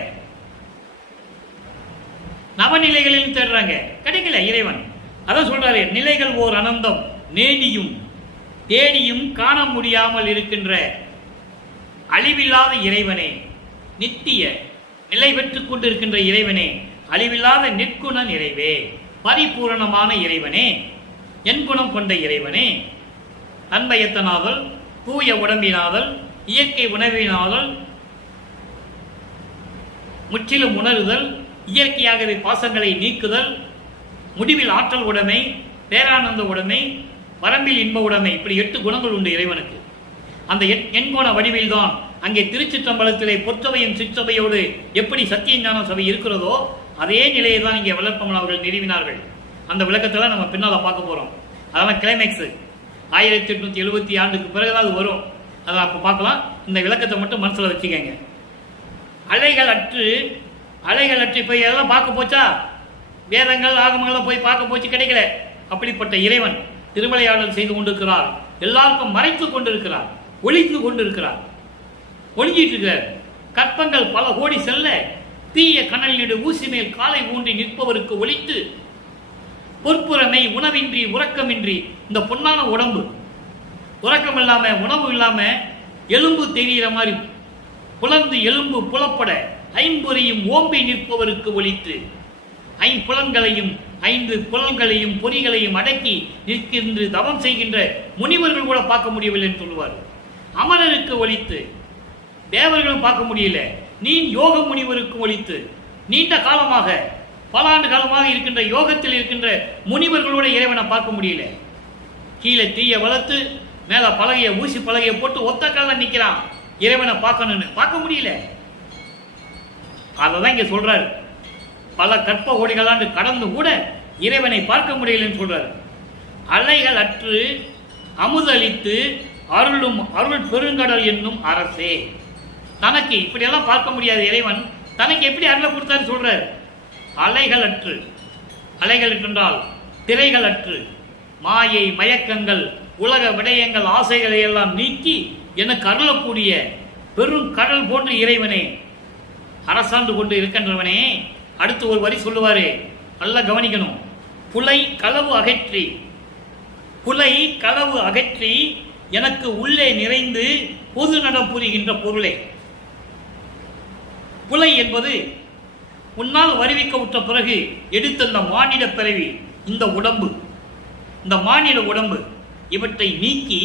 நவநிலைகளிலும் தேடுறாங்க, கிடைக்கல இறைவன். அதான் சொல்றாரு, நிலைகள் ஓர் அனந்தம் நேடியும் தேடியும் காண முடியாமல் இருக்கின்ற அழிவில்லாத இறைவனே, நித்திய நிலை பெற்றுக் கொண்டிருக்கின்ற இறைவனே, அழிவில்லாத நிற்குண நிறைவே, பரிபூரணமான இறைவனே, என் குணம் கொண்ட இறைவனே, அன்பயத்தனாதல், தூய உடம்பினாதல், இயற்கை உணவினாதல், முற்றிலும் உணருதல், இயற்கையாகவே பாசங்களை நீக்குதல், முடிவில் ஆற்றல் உடைமை, பேரானந்த உடைமை, வரம்பில் இன்ப உடைமை, இப்படி 8 குணங்கள் உண்டு இறைவனுக்கு. அந்த எண்கோண வடிவில்தான் அங்கே திருச்சிற்றம்பலத்திலே பொற்சபையும் சிற்றபையோடு எப்படி சத்திய ஞான சபை இருக்கிறதோ அதே நிலையை தான் இங்கே வளர்ப்பமன் அவர்கள் நிறுவினார்கள். அந்த விளக்கத்தில் நம்ம பின்னால் பார்க்க போகிறோம். அதெல்லாம் கிளைமேக்ஸு 1870 ஆண்டுக்கு பிறகுதான் அது வரும். அதை அப்போ பார்க்கலாம். இந்த விளக்கத்தை மட்டும் மனசில் வச்சுக்கங்க. அலைகள் அற்று இப்போ எல்லாம் பார்க்க போச்சா, வேதங்கள் ஆகமங்கள்லாம் போய் பார்க்க போச்சு, கிடைக்கல. அப்படிப்பட்ட இறைவன் திருவிளையாடல் செய்து கொண்டிருக்கிறார். எல்லாருக்கும் மறைத்து கொண்டிருக்கிறார், ஒளித்து கொண்டிருக்கிறார், ஒளிஞ்சிட்டு இருக்கிறார். கற்பங்கள் பல கோடி செல்ல தீய கனல் நெடு ஊசி மேல் காலை ஊன்றி நிற்பவருக்கு ஒளித்து பொற்புறமை உணவின்றி உறக்கமின்றி, இந்த பொன்னான உடம்பு உறக்கம் இல்லாம உணவு இல்லாம எலும்பு தெரிகிற மாதிரி புலந்து எலும்பு புலப்பட ஐம்பொறியும் ஓம்பி நிற்பவருக்கு ஒளித்து, ஐம்புலன்களையும் 5 புலன்களையும் பொறிகளையும் அடக்கி நிற்கின்ற தவம் செய்கின்ற முனிவர்கள் கூட பார்க்க முடியவில்லை என்று சொல்லுவார். அமரருக்கு ஒளித்து, தேவர்களும் பார்க்க முடியல, நீ யோக முனிவருக்கு ஒளித்து, நீண்ட காலமாக பல ஆண்டு காலமாக இருக்கின்ற யோகத்தில் இருக்கின்ற முனிவர்களோட இறைவனை பார்க்க முடியல. கீழே தீய வளர்த்து மேல பலகைய ஊசி பலகைய போட்டு ஒத்த கால நிற்கிறான், இறைவனை பார்க்கணும்னு பார்க்க முடியல. அதான் இங்க சொல்றாரு, பல கற்ப கோடிகளாண்டு கடந்து கூட இறைவனை பார்க்க முடியலன்னு சொல்றாரு. அலைகள் அற்று அமுதளித்து அருளும் அருள் பெருங்கடல் என்னும் அரசே, தனக்கு இப்படியெல்லாம் பார்க்க முடியாத இறைவன் தனக்கு எப்படி அருளை கொடுத்தாரு சொல்றாரு. அலைகள் என்றால் திரைகள் அற்று, மாயை மயக்கங்கள் உலக விடயங்கள் ஆசைகளை எல்லாம் நீக்கி எனக்கு அருளக்கூடிய பெரும் கடல் போன்ற இறைவனே, அரசாண்டு கொண்டு இருக்கின்றவனே. அடுத்து ஒரு வரி சொல்லுவாரு, நல்லா கவனிக்கணும். புலை களவு அகற்றி எனக்கு உள்ளே நிறைந்து பொது நடம் புரிகின்ற பொருளே. புலை என்பது உன்னால் வருவிக்க விட்ட பிறகு எடுத்த இந்த மானிட பிறவி, இந்த உடம்பு, இந்த மானிட உடம்பு, இவற்றை நீக்கி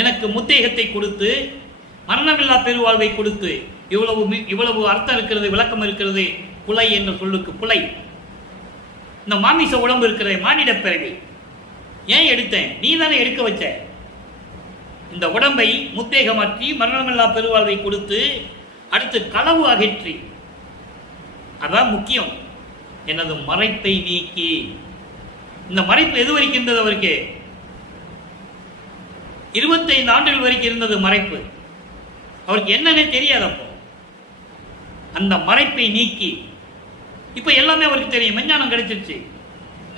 எனக்கு முத்தேகத்தை கொடுத்து மரணமில்லா பெருவாழ்வை கொடுத்து, இவ்வளவு அர்த்தம் இருக்கிறது, விளக்கம் இருக்கிறது. புலை என்ற சொல்லுக்கு புலை, இந்த மாமிச உடம்பு இருக்கிற மானிட பிறவி ஏன் எடுத்தேன்? நீ தானே எடுக்க வச்ச. இந்த உடம்பை முத்தேகமாற்றி மரணமில்லா பெருவாழ்வை கொடுத்து, அடுத்து களவு அகற்றி, அதான் முக்கியம், எனது மறைப்பை நீக்கி. இந்த மறைப்பு எது வரைக்கும் இருந்தது அவருக்கு? 25 ஆண்டுகள் வரைக்கும் இருந்தது மறைப்பு. அவருக்கு என்னன்னே தெரியாது. அப்போ அந்த மறைப்பை நீக்கி இப்ப எல்லாமே அவருக்கு தெரியும். மெஞ்ஞானம் கிடைச்சிருச்சு.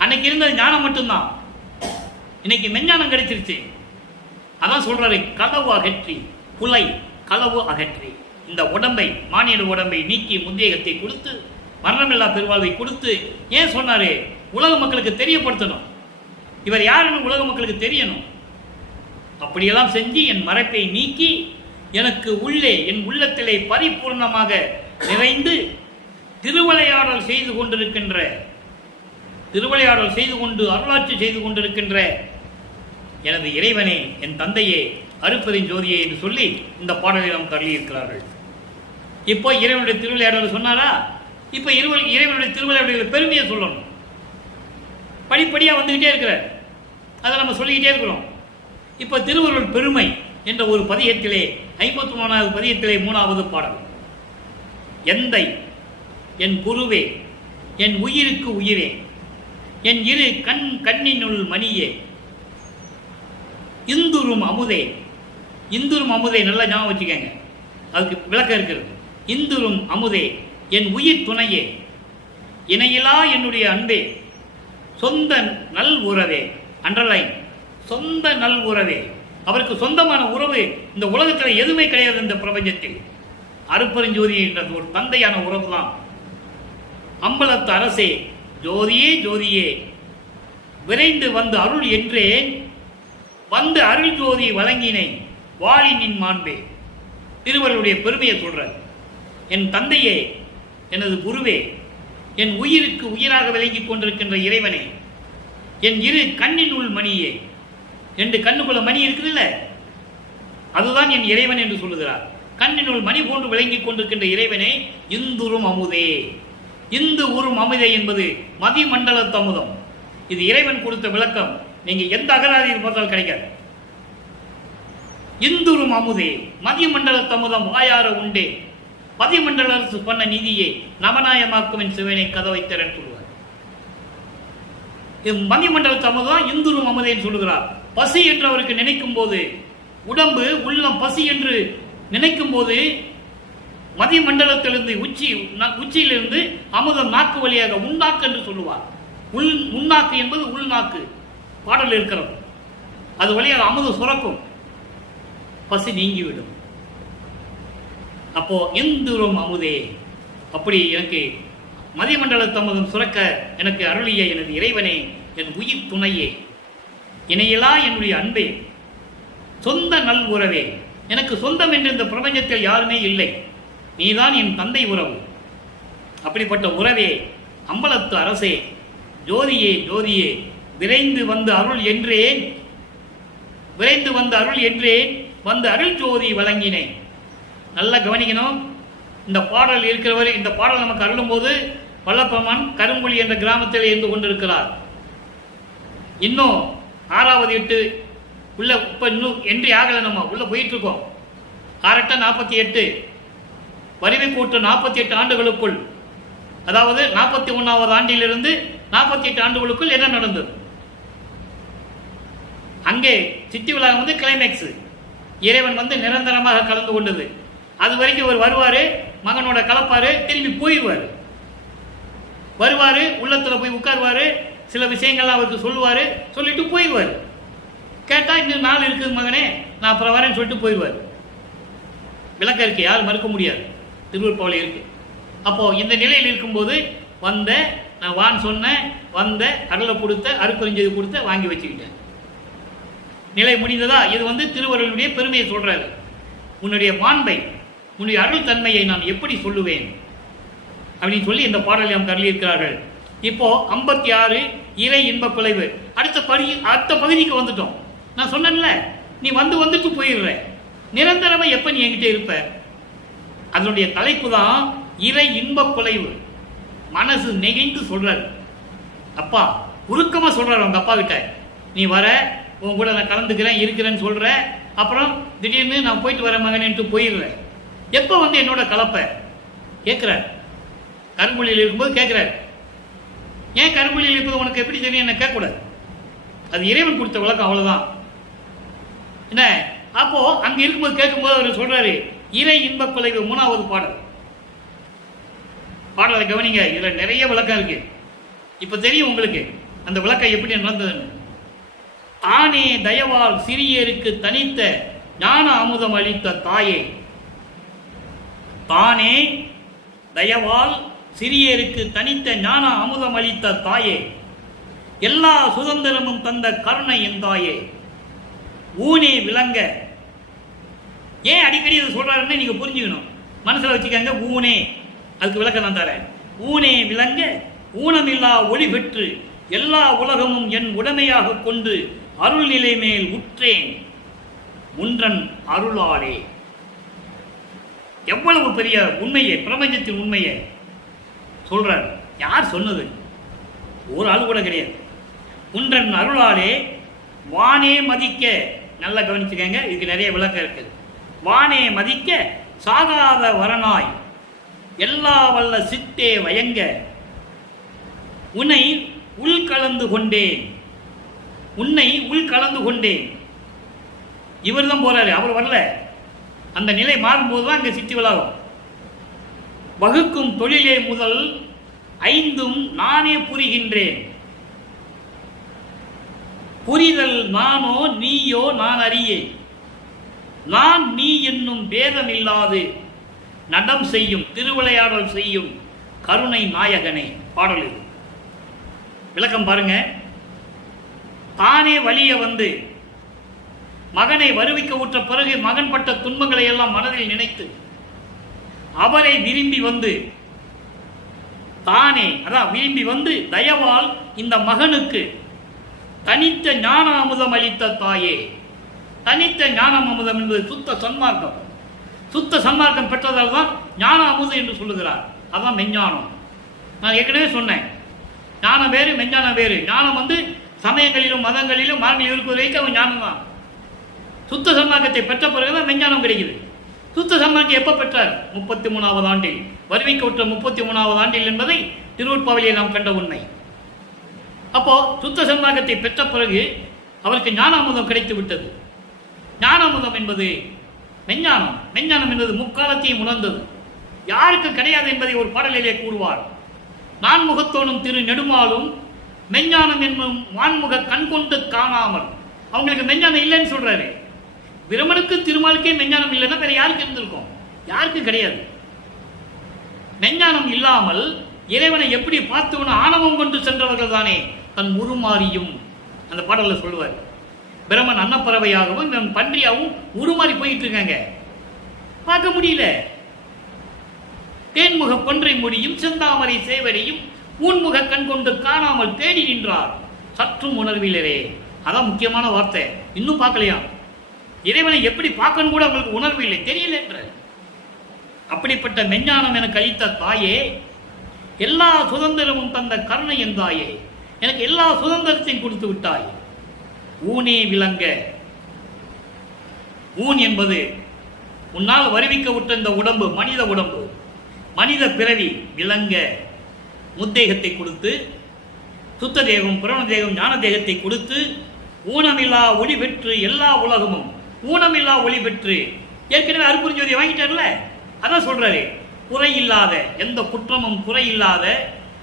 அன்னைக்கு இருந்தது ஞானம் மட்டும்தான், இன்னைக்கு மெஞ்ஞானம் கிடைச்சிருச்சு. அதான் சொல்றாரு, களவு அகற்றி, புலை களவு அகற்றி, இந்த உடம்பை மானிட உடம்பை நீக்கி முந்தேகத்தை கொடுத்து மரணமில்லா பெருவாழ்வை கொடுத்து. ஏன் சொன்னாரு? உலக மக்களுக்கு தெரியப்படுத்தணும், இவர் யாருன்னு உலக மக்களுக்கு தெரியணும். அப்படியெல்லாம் செஞ்சு என் மறைப்பை நீக்கி எனக்கு உள்ளே என் உள்ளத்திலே பரிபூர்ணமாக நிறைந்து திருவிளையாடல் செய்து கொண்டு அருளாட்சி செய்து கொண்டிருக்கின்ற எனது இறைவனே, என் தந்தையே, அருட்பெருஞ் ஜோதியே என்று சொல்லி இந்த பாடலை நாம் கருளியிருக்கிறார்கள். இப்போ இறைவனுடைய திருவிளையாடல் சொன்னாரா? இப்போ இறைவனுடைய திருவிளையாடல்களை பெருமையை சொல்லணும். படிப்படியாக வந்துகிட்டே இருக்கிறார், அதை நம்ம சொல்லிக்கிட்டே இருக்கிறோம். இப்போ திருவருள் பெருமை என்ற ஒரு பதியத்திலே 53வது பதியத்திலே 3வது பாடல். எந்தை என் குருவே, என் உயிருக்கு உயிரே, என் இரு கண்ணினுள் மணியே, இந்துரும் அமுதே. இந்துரும் அமுதே நல்லா ஞாபகம் வச்சுக்கங்க, அதுக்கு விளக்கம் இருக்கிறது. இந்துரும் அமுதே, என் உயிர் துணையே, இணையிலா என்னுடைய அன்பே, சொந்த நல் உறவே, அண்டர்லைன், சொந்த நல் உறவே, அவருக்கு சொந்தமான உறவு இந்த உலகத்தில் எதுவுமே கிடையாது. இந்த பிரபஞ்சத்தில் அருட்பெருஞ்சோதி என்றது ஒரு தந்தையான உறவு தான். அம்பலத்து அரசே, ஜோதியே ஜோதியே, விரைந்து வந்து அருள் என்றேன், வந்து அருள் ஜோதி வழங்கினை வாழினின் மாண்பே. திருவருடைய பெருமையை சொல்றார். என் தந்தையே, எனது குருவே, என் உயிருக்கு உயிராக விளங்கிக் கொண்டிருக்கின்ற இறைவனே, என் இரு கண்ணினுள் மணியே. 2 கண்ணுக்குள்ள மணி இருக்குதுல்ல, அதுதான் என் இறைவன் என்று சொல்லுகிறார். கண்ணினுள் மணி போன்று விளங்கிக் கொண்டிருக்கின்ற இறைவனே, இந்துரும் அமுதே. இந்து உரும் அமுதே என்பது மதிமண்டலத்து அமுதம். இது இறைவன் கொடுத்த விளக்கம். நீங்க எந்த அகராதியில் பார்த்தாலும் கிடைக்காது. இந்துரும் அமுதே, மதிமண்டலத்து அமுதம் வாயார உண்டே, பதிமண்டலத்து பண்ண நிதியே, நவநாயமாக்கும் என் சிவனை கதவை திறன் சொல்லுவார். மதிமண்டலத்து அமுதம் இந்துரும் அமுதேன்னு சொல்லுகிறார். பசி என்று அவருக்கு நினைக்கும் போது, உடம்பு உள்ளம் பசி என்று நினைக்கும் போது, மதிமண்டலத்திலிருந்து உச்சியிலிருந்து அமுதம் நாக்கு வழியாக உள்நாக்கு என்று சொல்லுவார். உள்நாக்கு என்பது உள்நாக்கு பாடல் இருக்கிறது. அது வழியாக அமுதம் சுரக்கும், பசி நீங்கிவிடும். அப்போ இந்துரும் அமுதே, அப்படி எனக்கு மதிமண்டலத்து அமுதம் சுரக்க எனக்கு அருளிய எனது இறைவனே, என் உயிர் துணையே, இணையலா என்னுடைய அன்பே, சொந்த நல் உறவே. எனக்கு சொந்தம் என்று இந்த பிரபஞ்சத்தில் யாருமே இல்லை, நீதான் என் தந்தை உறவு. அப்படிப்பட்ட உறவே, அம்பலத்து அரசே, ஜோதியே ஜோதியே, விரைந்து வந்து அருள் என்றேன், விரைந்து வந்து அருள் என்றேன், வந்து அருள் ஜோதி வழங்கினேன். நல்லா கவனிக்கணும். இந்த பாடல் இருக்கிறவர், இந்த பாடல் நமக்கு அருளும் போது வல்லப்பமன் கரும்புலி என்ற கிராமத்தில் இருந்து கொண்டிருக்கிறார். இன்னும் 6வது 8 உள்ள இப்போ இன்னும் என்ட்ரி ஆகலை. நம்ம உள்ள போயிட்டு இருக்கோம். கரெக்டாக 48 வரிவை கூட்டு 48 ஆண்டுகளுக்குள், அதாவது 41வது ஆண்டிலிருந்து 48 ஆண்டுகளுக்குள் என்ன நடந்தது? அங்கே சித்தி விழா கிளைமேக்ஸ், இறைவன் நிரந்தரமாக கலந்து கொண்டது. அது வரைக்கும் அவர் வருவாரு, மகனோட கலப்பாரு, திரும்பி போயிடுவார். வருவாரு, உள்ளத்துல போய் உட்காருவாரு, சில விஷயங்கள்லாம் அவருக்கு சொல்லுவாரு, சொல்லிட்டு போயிடுவார். கேட்டா இன்னும் நாள் இருக்குது மகனே, நான் அப்புறம் வரேன்னு சொல்லிட்டு போயிடுவார். விளக்கம் இருக்கு, யாரும் மறுக்க முடியாது, திருவருப்பாவளி இருக்கு. அப்போ இந்த நிலையில் இருக்கும்போது வந்த, நான் வான்னு சொன்னேன், வந்த அருளை கொடுத்த, அருட்பெருஞ்சோதி கொடுத்த, வாங்கி வச்சுக்கிட்டேன். நிலை முடிந்ததா? இது திருவருளுடைய பெருமையை சொல்றாரு. உன்னுடைய மாண்பை, உன்னுடைய அருள் தன்மையை நான் எப்படி சொல்லுவேன் அப்படின்னு சொல்லி இந்த பாடலை நாம் கருளியிருக்கிறார்கள். இப்போ 56 இறை இன்ப குலைவு. அடுத்த பகுதிக்கு வந்துட்டோம். நான் சொன்னேன்ல, நீ வந்துட்டு போயிடுற, நிரந்தரமா எப்ப நீ என்கிட்ட இருப்ப? அதனுடைய தலைப்பு தான் இறை இன்ப குலைவு. மனசு நெகிழ்ந்து சொல்றாரு அப்பா, உருக்கமா சொல்றாரு அவங்க அப்பா கிட்ட. நீ வர, உன் கூட நான் கலந்துக்கிறேன், இருக்கிறேன்னு சொல்ற, அப்புறம் திடீர்னு நான் போயிட்டு வர மகனேன்ட்டு போயிடுறேன். எப்போ என்னோட கலப்பை கேட்கிறார். கரும்புள்ளியில் இருக்கும்போது கேட்கிறார். ஏன் கரும்புள்ளியில் இருப்பது உனக்கு எப்படி தெரியும் என்ன கேட்கக்கூடாது. அது இறைவன் கொடுத்த விளக்கம், அவ்வளவுதான். என்ன அப்போ அங்க இருக்கும்போது கேட்கும்போது அவர் சொல்றாரு, இறை இன்ப குலைவு 3வது பாடல். பாடலை கவனிங்க, இதுல நிறைய விளக்கம் இருக்கு. இப்ப தெரியும் உங்களுக்கு அந்த விளக்கம் எப்படி நடந்ததுன்னு. தானே தயவால் சிறியருக்கு தனித்த ஞான அமுதம் அளித்த தாயே, தானே தயவால் சிறியருக்கு தனித்த ஞான அமுதம் அளித்த தாயே, எல்லா சுதந்திரமும் தந்த கருணை என் தாயே, ஊனே விளங்க. ஏன் அடிக்கடி இதை சொல்றாருன்னு நீங்க புரிஞ்சுக்கணும், மனசுல வச்சுக்கங்க. ஊனே, அதுக்கு விளக்கம் நான் தரேன். ஊனே விளங்க, ஊனமில்லா ஒளி பெற்று எல்லா உலகமும் என் உடைமையாக கொண்டு அருள் நிலை மேல் உற்றேன் முன்றன் அருளாலே. எவ்வளவு பெரிய உண்மையை, பிரபஞ்சத்தின் உண்மையை சொல்றார். யார் சொன்னது? ஒரு ஆள் கூட கிடையாது. உன்றன் அருளாலே வானே மதிக்க. நல்லா கவனிச்சுக்கங்க, இதுக்கு நிறைய விளக்கம் இருக்குது. வானே மதிக்க சாகாத வரனாய் எல்லா வல்ல சித்தே வயங்க உன்னை உள்கலந்து கொண்டேன். உன்னை உள்கலந்து கொண்டேன். இவர் தான் போறாரு, அவர் வரல. அந்த நிலை மாறும்போது தான் அங்கே சித்தி விழாவும். வகுக்கும் தொழிலே முதல் 5ம் நானே புரிகின்றேன். புரிதல் நானோ நீயோ நான் அறியேன். நான் நீ என்னும் பேதமில்லாது நடம் செய்யும் திருவிளையாடல் செய்யும் கருணை நாயகனே. பாடல் இது. விளக்கம் பாருங்க. தானே வலிய வந்து மகனை வருவிக்க உற்ற பிறகு மகன் பட்ட துன்பங்களை எல்லாம் மனதில் நினைத்து அவரை விரும்பி வந்து தானே விரும்பி வந்து தயவால் இந்த மகனுக்கு தனித்த ஞான அமுதம் அளித்த தாயே. தனித்த ஞான அமுதம் என்பது சுத்த சன்மார்க்கம். சுத்த சன்மார்க்கம் பெற்றதால் தான் ஞான அமுதம் என்று சொல்லுகிறார். அதான் மெஞ்ஞானம். நான் ஏற்கனவே சொன்னேன், ஞானம் வேறு மெஞ்ஞானம் வேறு. ஞானம் வந்து சமயங்களிலும் மதங்களிலும் மரங்களில் இருப்பது வைக்க அவன் ஞானம் தான். சுத்த சன்மார்க்கத்தை பெற்ற பிறகுதான் மெஞ்ஞானம் கிடைக்குது. சுத்த சன்மார்க்கம் எப்போ பெற்றார்? 33வது ஆண்டில், வருவிக்க உற்ற 33வது ஆண்டில் என்பதை திருவூர்பாவிலே நாம் கண்ட உண்மை. அப்போ சுத்த சன்மார்க்கத்தை பெற்ற பிறகு அவருக்கு ஞானாமுதம் கிடைத்து விட்டது. ஞானாமுதம் என்பது மெஞ்ஞானம். மெஞ்ஞானம் என்பது முக்காலத்தையும் உணர்ந்தது. யாருக்கு கிடையாது என்பதை ஒரு பாடலிலே கூறுவார். நான்முகத்தோனும் திரு நெடுமாலும் மெஞ்ஞானம் என்னும் வான்முக கண் கொண்டு காணாமல். அவங்களுக்கு மெஞ்ஞானம் இல்லைன்னு சொல்றாரு. பிரமனுக்கு திருமாலுக்கே மெஞ்ஞானம் இல்லைன்னா வேற யாருக்கு இருந்திருக்கும்? யாருக்கு கிடையாது. மெஞ்ஞானம் இல்லாமல் இறைவனை எப்படி பார்த்துவன ஆணவம் கொண்டு சென்றவர்கள் தானே தன் உருமாறியும். அந்த பாடலில் சொல்லுவார், பிரமன் அன்னப்பறவையாகவும் இவன் பன்றியாகவும் உருமாறி போயிட்டு இருக்காங்க, பார்க்க முடியல. தேன்முக கொன்றை முடியும் செந்தாமரை சேவரையும் ஊன்முக கண் கொண்டு காணாமல் தேடி நின்றார் சற்றும் உணர்விலரே. அதான் முக்கியமான வார்த்தை. இன்னும் பார்க்கலையா? இறைவனை எப்படி பார்க்கணும் கூட அவங்களுக்கு உணர்வு இல்லை, தெரியல என்ற. அப்படிப்பட்ட மெஞ்ஞானம் எனக்கு அளித்த தாயே, எல்லா சுதந்திரமும் தந்த கருணை என் தாயே, எனக்கு எல்லா சுதந்திரத்தையும் கொடுத்து விட்டாய். ஊனே விளங்க. ஊன் என்பது உன்னால் வருவிக்க விட்ட இந்த உடம்பு, மனித உடம்பு, மனித பிறவி விளங்க. முத்தேகத்தை கொடுத்து, சுத்த தேகம், புரண தேகம், ஞான தேகத்தை கொடுத்து, ஊனமில்லா ஒளி பெற்று எல்லா உலகமும் ஊனமில்லா ஒளி பெற்று. ஏற்கனவே அருட்பெருஞ்சோதியை வாங்கிட்டார்ல, அதான் சொல்றாரு, குறையில்லாத, எந்த குற்றமும் குறையில்லாத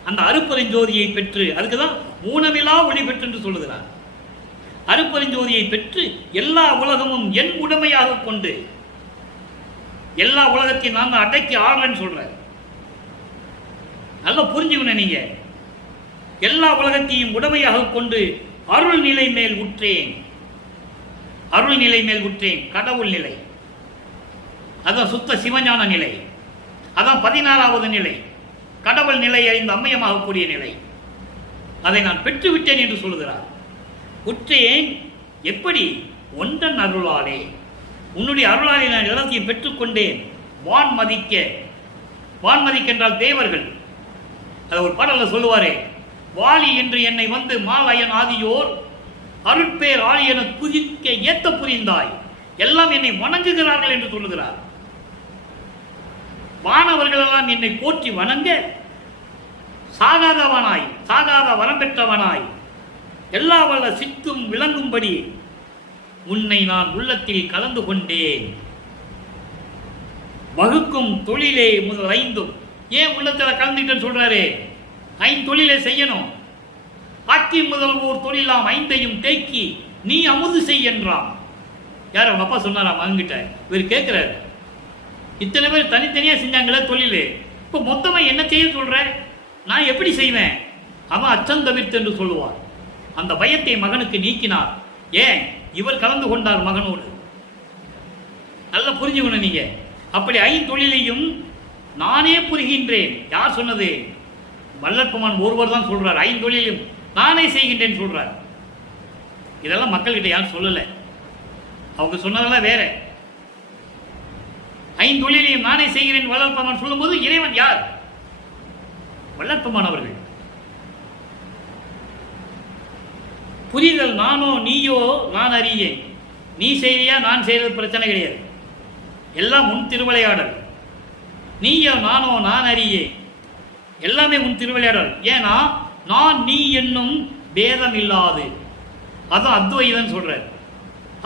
அந்த அருட்பெருஞ்சோதியை பெற்று, அதுக்குதான் ஊனமில்லா ஒளி பெற்று என்று சொல்லுகிறார். அருட்பெருஞ்சோதியை பெற்று எல்லா உலகமும் என் உடைமையாக கொண்டு, எல்லா உலகத்தையும் நான் அடக்கி ஆடுறேன்னு சொல்றாரு. நல்லா புரிஞ்சுக்கணும் நீங்க. எல்லா உலகத்தையும் உடைமையாக கொண்டு அருள் நிலை மேல் உற்றேன். அருள் நிலை மேல் உற்றேன், கடவுள் நிலை. அதான் சுத்த சிவஞான நிலை. அதான் 16வது நிலை, கடவுள் நிலை அறிந்த அம்மையமாகக்கூடிய நிலை. அதை நான் பெற்றுவிட்டேன் என்று சொல்லுகிறார். உற்றேன் எப்படி? ஒன்றன் அருளாலே. உன்னுடைய அருளாலே நான் எல்லாத்தையும் பெற்றுக்கொண்டேன். வான் மதிக்க. வான் மதிக்க என்றால் தேவர்கள். அதை ஒரு பாடலில் சொல்லுவாரே, வாலி என்று என்னை வந்து மாலயன் ஆதியோர் அருட்பேர் ஆளி என புதிக்க ஏத்த புரிந்தாய். எல்லாம் என்னை வணங்குகிறார்கள் என்று சொல்லுகிறார். வானவர்கள் எல்லாம் என்னை போற்றி வணங்க, சாகாதவனாய், சாகாத வரம் பெற்றவனாய், எல்லா வல்ல சித்தும் விளங்கும்படி உன்னை நான் உள்ளத்தில் கலந்து கொண்டேன். வகுக்கும் தொழிலே முதல் 5. ஏன் உள்ளத்தில் கலந்துட்டேன்னு சொல்றாரு? 5 தொழிலை செய்யணும். ஆக்கி முதல்வோர் தொழிலாம் 5ஐயும் தேக்கி நீ அமுது செய் என்றான். யார்? அவங்க அப்பா சொன்னாரா மகன்கிட்ட. இவர் கேட்கிறாரு, இத்தனை பேர் தனித்தனியா செஞ்சாங்களே தொழில், இப்போ மொத்தமா என்ன செய்ய சொல்ற? நான் எப்படி செய்வேன்? அவன் அச்சம் தவிர்த்து என்று சொல்லுவார். அந்த பயத்தை மகனுக்கு நீக்கினார். ஏன்? இவர் கலந்து கொண்டார் மகனோடு. நல்லா புரிஞ்சுக்கணும் நீங்க. அப்படி 5 தொழிலையும் நானே புரிகின்றேன். யார் சொன்னது? வல்லற்பமான் ஒருவர் தான் சொல்றார். 5 தொழிலையும் நானே செய்கின்றேன் சொல்றார். இதெல்லாம் மக்கள்கிட்ட யாரும் சொல்லலை. அவங்க சொன்னதெல்லாம் வேற. 5 தொழிலையும் நானே செய்கிறேன் வல்லற்பமான் சொல்லும்போது இறைவன் யார்? வல்லற்பமான் அவர்கள். புரிதல் நானோ நீயோ நான் அறியேன். நீ செய்தியா நான் செய்வது பிரச்சனை கிடையாது. எல்லாம் உன் திருவிளையாடல். நீயோ நானோ நான் அறியேன், எல்லாமே உன் திருவிளையாடல். ஏன்னா நான் நீ என்னும் பேதம் இல்லாது. அதான் அத்வைதம் சொல்றார்.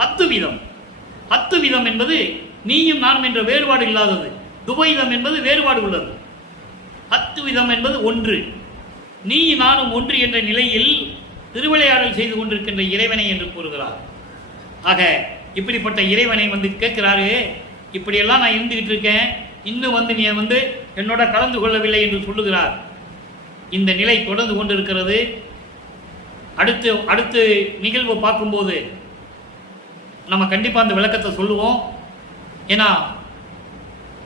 அத்துவிதம். அத்துவிதம் என்பது நீயும் நானும் என்ற வேறுபாடு இல்லாதது. துவைதம் என்பது வேறுபாடு உள்ளது. அத்துவிதம் என்பது ஒன்று. நீ நானும் ஒன்று என்ற நிலையில் திருவிளையாடல் செய்து கொண்டிருக்கின்ற இறைவனை என்று கூறுகிறார். ஆக இப்படிப்பட்ட இறைவனை கேட்கிறாரு, இப்படியெல்லாம் நான் இருந்துகிட்டு இருக்கேன், இன்னும் நீ என்னோட கலந்து கொள்ளவில்லை என்று சொல்லுகிறார். இந்த நிலை தொடர்ந்து கொண்டிருக்கிறது. அடுத்து நிகழ்வு பார்க்கும்போது நம்ம கண்டிப்பாக அந்த விளக்கத்தை சொல்லுவோம். ஏன்னா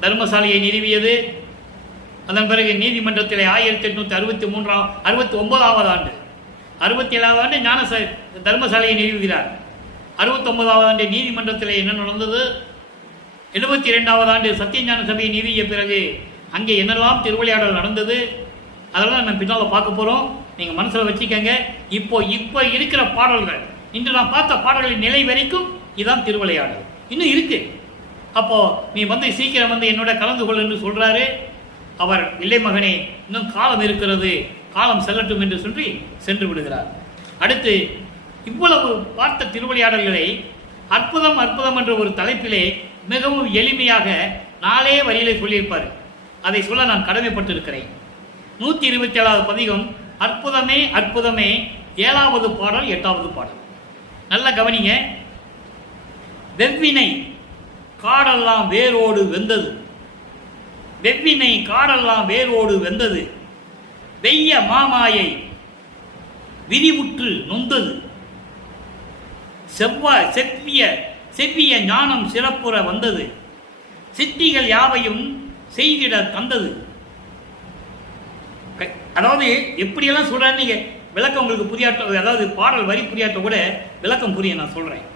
தர்மசாலையை நிறுவியது, அதன் பிறகு நீதிமன்றத்தில் 1869 ஆண்டு 67வது ஆண்டு தர்மசாலையை நிறுவுகிறார். 69வது ஆண்டு நீதிமன்றத்தில் என்ன நடந்தது, 72வது ஆண்டு சத்தியஞான சபையை நிறுவிய பிறகு அங்கே என்னெல்லாம் திருவிளையாடல் நடந்தது, அதெல்லாம் நம்ம பின்னால் பார்க்க போகிறோம். நீங்கள் மனசில் வச்சுக்கோங்க. இப்போ இருக்கிற பாடல்கள், இன்று நான் பார்த்த பாடல்களின் நிலை வரைக்கும் இதுதான் திருவிளையாடல் இன்னும் இருக்கு. அப்போ நீ சீக்கிரம் என்னோட கலந்து கொள் என்று சொல்றாரு. அவர் இல்லை மகனே, இன்னும் காலம் இருக்கிறது, காலம் செல்லட்டும் என்று சொல்லி சென்று விடுகிறார். அடுத்து இவ்வளவு பார்த்த திருவிளையாடல்களை அற்புதம் அற்புதம் என்ற ஒரு தலைப்பிலே மிகவும் எளிமையாக 4 வரியிலே சொல்லியிருப்பார். அதை சொல்ல நான் கடமைப்பட்டிருக்கிறேன். 127வது பதிகம் அற்புதமே அற்புதமே, 7வது பாடல் 8வது பாடல். நல்ல கவனிங்க. வெவ்வினை காடெல்லாம் வேரோடு வெந்தது, வெவ்வினை காடெல்லாம் வேரோடு வெந்தது, வெய்ய மாமாயை விரிவுற்று நொந்தது, செவ்விய ஞானம் சிறப்புற வந்தது, சித்திகள் யாவையும் செய்திட தந்தது. அதாவது எப்படியெல்லாம் சொல்றேன், நீங்க விளக்கம் உங்களுக்கு புரியாட்ட, அதாவது பாடல் வரி புரியாட்ட கூட விளக்கம் புரிய நான் சொல்றேன்.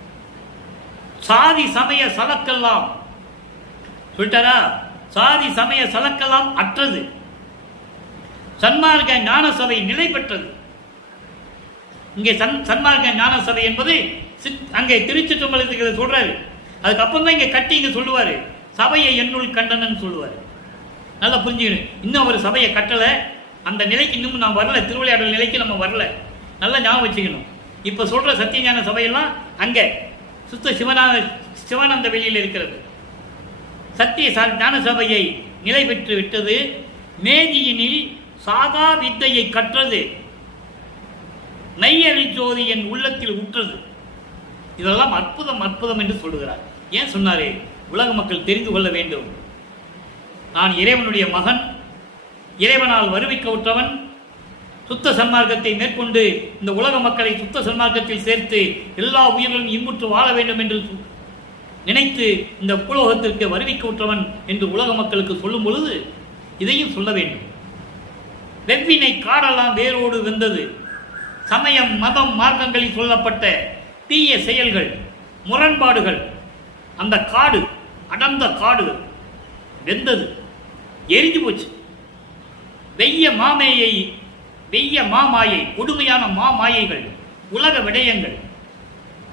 சாதி சமய சலக்கெல்லாம் சொல்லிட்டாரா, சாதி சமய சலக்கெல்லாம் அற்றது, சன்மார்க்க ஞான சபை நிலை பெற்றது. இங்கே சன்மார்க்க ஞான சபை என்பது அங்கே திருச்சிற்றம்பலத்துக்கு சொல்றாரு. அதுக்கப்புறம் தான் இங்க கட்டி இங்க சொல்லுவாரு, சபையை என்னுள் கண்டனன்னு சொல்லுவாரு. நல்லா புரிஞ்சுக்கணும். இன்னும் அவர் சபையை கட்டலை, அந்த நிலைக்கு இன்னும் நான் வரல, திருவிளையாடல் நிலைக்கு நம்ம வரல. நல்லா ஞாபகம் வச்சுக்கணும். இப்போ சொல்ற சத்தியஞான சபையெல்லாம் அங்கே சுத்த சிவானந்த வெளியில் இருக்கிறது. சத்திய ஞான சபையை நிலை பெற்று விட்டது. மேதியினில் சாகா வித்தையை கற்றது, நையறி ஜோதி என் உள்ளத்தில் உற்றது. இதெல்லாம் அற்புதம் அற்புதம் என்று சொல்லுகிறார். ஏன் சொன்னாரே, உலக மக்கள் தெரிந்து கொள்ள வேண்டும். நான் இறைவனுடைய மகன், இறைவனால் வருவிக்க உற்றவன், சுத்த சன்மார்க்கத்தை மேற்கொண்டு இந்த உலக மக்களை சுத்த சன்மார்க்கத்தில் சேர்த்து எல்லா உயிர்களும் இன்புற்று வாழ வேண்டும் என்று நினைத்து இந்த புலோகத்திற்கு வருவிக்க உற்றவன் என்று உலக மக்களுக்கு சொல்லும் பொழுது இதையும் சொல்ல வேண்டும். வெவ்வினை காடெல்லாம் வேரோடு வெந்தது, சமயம் மதம் மார்க்கங்களில் சொல்லப்பட்ட தீய செயல்கள் முரண்பாடுகள், அந்த காடு அடர்ந்த காடு வெந்தது, எரிஞ்சு போச்சு. வெய்ய மாமாயை கொடுமையான மாமாயைகள், உலக விடயங்கள்,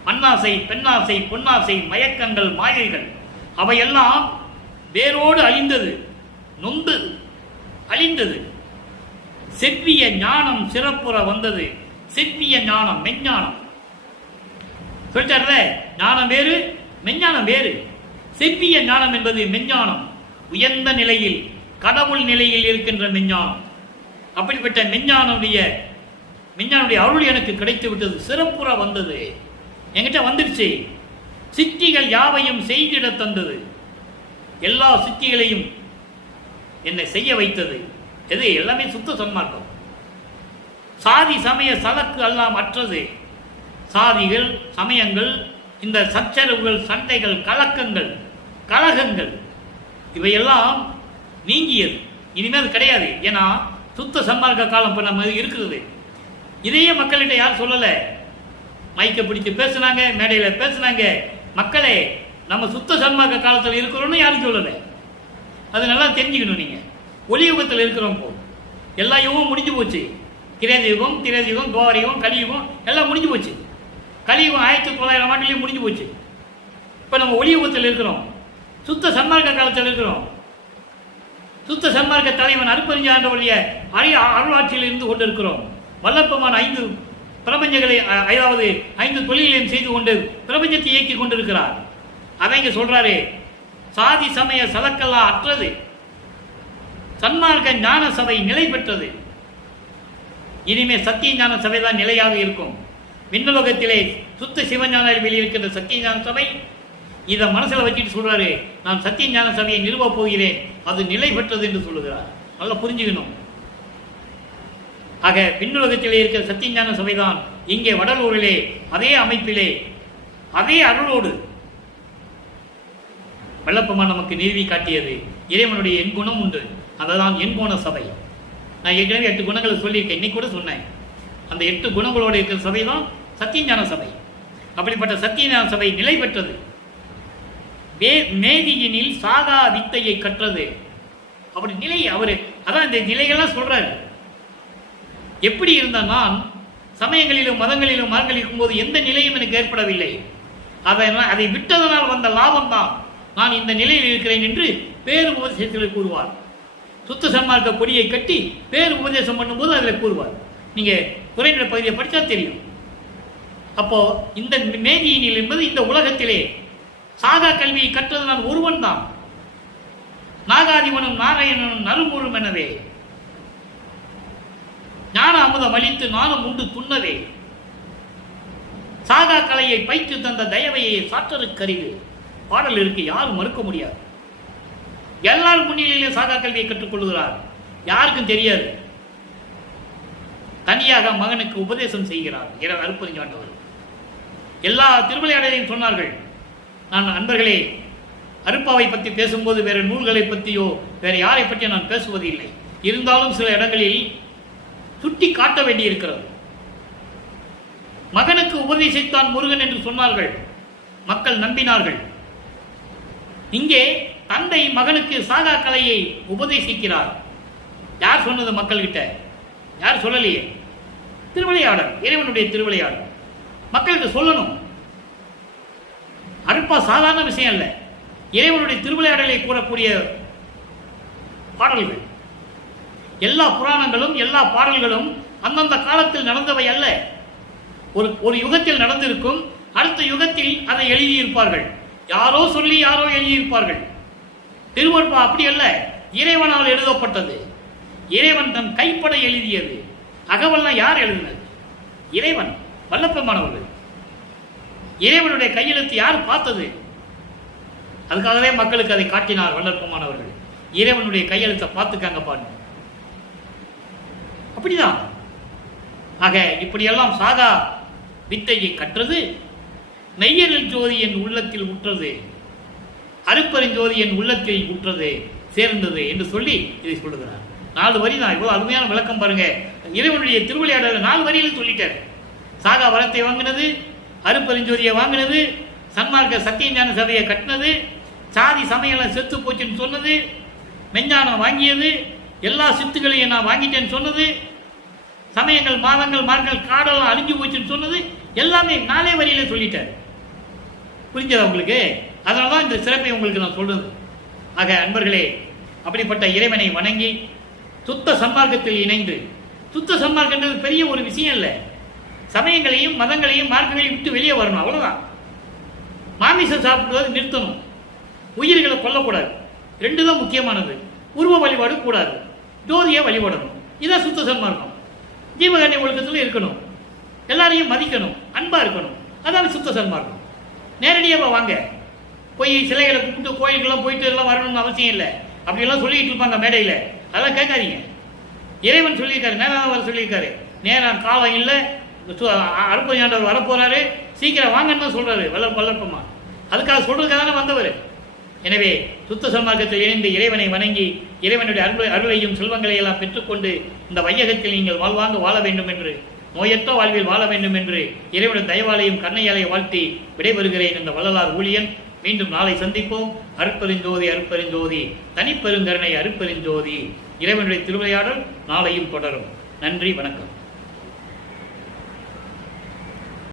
மண்ணாசை பெண்ணாசை பொன்னாசை மயக்கங்கள் மாயைகள் அவையெல்லாம் வேரோடு அழிந்தது, நொந்தது, அழிந்தது. செவ்விய ஞானம் சிறப்புற வந்தது. செவ்விய ஞானம் மெஞ்ஞானம் சொல்லிட்டார்ல, ஞானம் வேறு மெஞ்ஞானம் வேறு. செவ்விய ஞானம் என்பது மெஞ்ஞானம், உயர்ந்த நிலையில் கடவுள் நிலையில் இருக்கின்ற மெஞ்ஞானம். அப்படிப்பட்ட மெஞ்ஞானுடைய அருள் எனக்கு கிடைத்து விட்டது, சிறப்புற வந்தது, என்கிட்ட வந்துருச்சு. சித்திகள் யாவையும் செய்திட தந்தது, எல்லா சித்திகளையும் என்னை செய்ய வைத்தது. எது? எல்லாமே சுத்த சன்மார்க்கம். சாதி சமய சலக்கு எல்லாம் அற்றது. சாதிகள் சமயங்கள், இந்த சச்சரவுகள் சண்டைகள் கலக்கங்கள் கலகங்கள் இவையெல்லாம் நீங்கியது, இனிமேல் கிடையாது. ஏன்னா சுத்த சன்மார்க்க காலம் இப்போ நம்ம இருக்கிறது. இதையே மக்கள்கிட்ட யாரும் சொல்லலை. மைக்கை பிடிச்சு பேசுனாங்க, மேடையில் பேசுனாங்க. மக்களே, நம்ம சுத்த சன்மார்க்க காலத்தில் இருக்கிறோன்னு யாரும் சொல்லலை. அது நல்லா தெரிஞ்சுக்கணும். நீங்கள் ஒளி யுகத்தில் இருக்கிறோம். போ எல்லா யுகமும் முடிஞ்சு போச்சு. கிரேத யுகம், திரேத யுகம், துவார யுகம், கலியுகம் எல்லாம் முடிஞ்சு போச்சு. கலியுகம் 1900 ஆண்டுலேயும் முடிஞ்சு போச்சு. இப்போ நம்ம ஒளி யுகத்தில் இருக்கிறோம், சுத்த சன்மார்க்க காலத்தில் இருக்கிறோம். சுத்த சன்மார்க்க தலைவன் அருப்பெருஞ்சாண்டவருடைய அருளாட்சியில் இருந்து கொண்டிருக்கிறோம். வல்லப்பமான 5 பிரபஞ்சங்களை, அதாவது 5 தொழிலையும் செய்து கொண்டு பிரபஞ்சத்தை இயக்கி கொண்டிருக்கிறார். அதை இங்கே சொல்றாரு, சாதி சமய சலக்கெல்லாம் அற்றது, சன்மார்க்க ஞான சபை நிலை பெற்றது. இனிமே சத்திய ஞான சபை தான் நிலையாக இருக்கும். விண்ணுலகத்திலே சுத்த சிவஞான வெளியிருக்கின்ற சத்திய ஞான சபை இதை மனசில் வச்சுட்டு சொல்றாரு, நான் சத்திய ஞான சபையை நிறுவப் போகிறேன், அது நிலை பெற்றது என்று சொல்லுகிறார். நல்லா புரிஞ்சுக்கணும். ஆக விண்ணுலகத்திலே இருக்கிற சத்திய ஞான சபைதான் இங்கே வடலூரிலே அதே அமைப்பிலே அதே அருளோடு வல்லப்பெருமான் நமக்கு நிறுவி காட்டியது. இறைவனுடைய எண் குணம் உண்டு, அதுதான் எண்கோண சபை. நான் ஏற்கனவே 8 குணங்களை சொல்லியிருக்கேன், இன்னைக்கு கூட சொன்னேன். அந்த 8 குணங்களோடு இருக்கிற சபை தான் சத்தியஞான சபை. அப்படிப்பட்ட சத்தியஞான சபை நிலை பெற்றது. மேதியினில் சாகா வித்தையை கற்றது. அப்படி நிலை அவரு அதான் இந்த நிலைகள்லாம் சொல்றாரு. எப்படி இருந்த நான் சமயங்களிலும் மதங்களிலும் மரங்கள் இருக்கும்போது எந்த நிலையும் எனக்கு ஏற்படவில்லை. அதை விட்டதனால் வந்த லாபம் தான் நான் இந்த நிலையில் இருக்கிறேன் என்று பேரு உபதேசத்தில் கூறுவார். சுத்த சன்மார்க்க கொடியை கட்டி பேரு உபதேசம் பண்ணும்போது அதில் கூறுவார். நீங்க குறைநிலை பகுதியை படித்தா தெரியும். அப்போ இந்த மேதியினில் என்பது இந்த உலகத்திலே சாகா கல்வியை கற்றது நான் ஒருவன் தான். நாகாதிவனும் நாராயணனும் நறுமுறும் எனவே ஞான அமுதம் அளித்து நானும் உண்டு துண்ணவே சாகா கலையை பயிற்று தந்த தயவையை சாற்றருக்கறிவு பாடல் இருக்கு, யாரும் மறுக்க முடியாது. எல்லாரும் முன்னிலையிலே சாகா கல்வியை கற்றுக்கொள்கிறார், யாருக்கும் தெரியாது. தனியாக மகனுக்கு உபதேசம் செய்கிறார் அருட்பெருஞ்சாண்டவர். எல்லா திருவிளையாடலையும் சொன்னார்கள். நான் அன்பர்களே அருப்பாவை பற்றி பேசும்போது வேற நூல்களை பற்றியோ வேற யாரை பற்றியோ நான் பேசுவது இல்லை. இருந்தாலும் சில இடங்களில் சுட்டி காட்ட வேண்டியிருக்கிறது. மகனுக்கு உபதேசித்தான் முருகன் என்று சொன்னார்கள், மக்கள் நம்பினார்கள். இங்கே தந்தை மகனுக்கு சாகா கலையை உபதேசிக்கிறார். யார் சொன்னது மக்கள்கிட்ட? யார் சொல்லலையே. திருவிளையாடல், இறைவனுடைய திருவிளையாடல் மக்களுக்கு சொல்லணும். அருப்பா சாதாரண விஷயம் அல்ல. இறைவனுடைய திருவிளையாடலை கூறக்கூடிய பாடல்கள், எல்லா புராணங்களும் எல்லா பாடல்களும் அந்தந்த காலத்தில் நடந்தவை அல்ல. ஒரு யுகத்தில் நடந்திருக்கும், அடுத்த யுகத்தில் அதை எழுதியிருப்பார்கள். யாரோ சொல்லி யாரோ எழுதியிருப்பார்கள். திருவருட்பா அப்படி அல்ல, இறைவனால் எழுதப்பட்டது. இறைவன் தன் கைப்பட எழுதியது. அகவல்லாம் யார் எழுதினது? இறைவன், வல்லப்பெருமானவர்கள். இறைவனுடைய கையெழுத்து யார் பார்த்தது? அதுக்காகவே மக்களுக்கு அதை காட்டினார் வல்லப்பெருமானவர்கள். இறைவனுடைய கையெழுத்தை பார்த்துக்காங்க பாருங்க. அப்படிதான். ஆக இப்படியெல்லாம் சாகா வித்தையை கற்றது. நெய்யரில் ஜோதி என் உள்ளத்தில் உற்றது, அருப்பெருஞ்சோதி என் உள்ளத்தில் உற்றது சேர்ந்தது என்று சொல்லி இதை சொல்லுகிறார். 4 வரி தான், இவ்வளவு அருமையான விளக்கம் பாருங்க. இறைவனுடைய திருவிளையாடல் 4 வரியில் சொல்லிட்டார். சாகா வரத்தை வாங்கினது, அருப்பெருஞ்சோதியை வாங்கினது, சன்மார்க்க சத்தியஞான சபையை கட்டினது, சாதி சமயம் செத்து போச்சுன்னு சொன்னது, மெஞ்ஞானம் வாங்கியது, எல்லா சித்துக்களையும் நான் வாங்கிட்டேன்னு சொன்னது, சமயங்கள் மாதங்கள் மார்கள் காடெல்லாம் அழிஞ்சு போச்சுன்னு சொன்னது, எல்லாமே 4 வரியில சொல்லிட்டார். புரிஞ்சதா உங்களுக்கு? அதனால்தான் இந்த சிறப்பை உங்களுக்கு நான் சொல்றது. ஆக அன்பர்களே, அப்படிப்பட்ட இறைவனை வணங்கி சுத்த சன்மார்க்கத்தில் இணைந்து, சுத்த சன்மார்க்கன்றது பெரிய ஒரு விஷயம் இல்லை. சமயங்களையும் மதங்களையும் மார்க்கங்களையும் விட்டு வெளியே வரணும், அவ்வளவுதான். மாமிசம் சாப்பிடுவது நிறுத்தணும், உயிர்களை கொல்லக்கூடாது. 2 தான் முக்கியமானது. உருவ வழிபாடு கூடாது, ஜோதியை வழிபடணும். இதான் சுத்த சன்மார்க்கம். ஜீவகாரணி ஒழுக்கத்தில் இருக்கணும், எல்லாரையும் மதிக்கணும், அன்பா இருக்கணும். அதான் சுத்த சன்மார்க்கம். நேரடியாக வாங்க, போய் சிலைகளை கூப்பிட்டு கோயிலுக்கெல்லாம் போயிட்டு எல்லாம் வரணும்னு அவசியம் இல்லை. அப்படியெல்லாம் சொல்லிட்டு இருப்பாங்க மேடையில், அதெல்லாம் கேட்காதீங்க. இறைவன் சொல்லியிருக்காரு, நேரம் வர சொல்லியிருக்காரு. நேரம் காலம் இல்லை, அருட்பெருஞ்சாண்டவர் வரப்போறாரு, சீக்கிரம் வாங்கன்னு தான் சொல்றாரு வல்லப்பெருமான். அதுக்காக சொல்றதுக்காக தானே வந்தவர். எனவே சுத்த சன்மார்க்கத்தில் இணைந்து இறைவனை வணங்கி இறைவனுடைய அருளையும் செல்வங்களை எல்லாம் பெற்றுக்கொண்டு இந்த வையகத்தில் நீங்கள் வாழ்வாங்க வாழ வேண்டும் என்று, நோயற்ற வாழ்வில் வாழ வேண்டும் என்று இறைவனுடைய தயவாலையும் கண்ணையாலை வாழ்த்தி விடைபெறுகிறேன். இந்த வள்ளலார் ஊழியன். மீண்டும் நாளை சந்திப்போம். அருட்பெருஞ்சோதி அருட்பெருஞ்சோதி தனிப்பெருங்கருணை அருட்பெருஞ்சோதி. இறைவனுடைய திருவிளையாடல் நாளையும் தொடரும். நன்றி, வணக்கம்.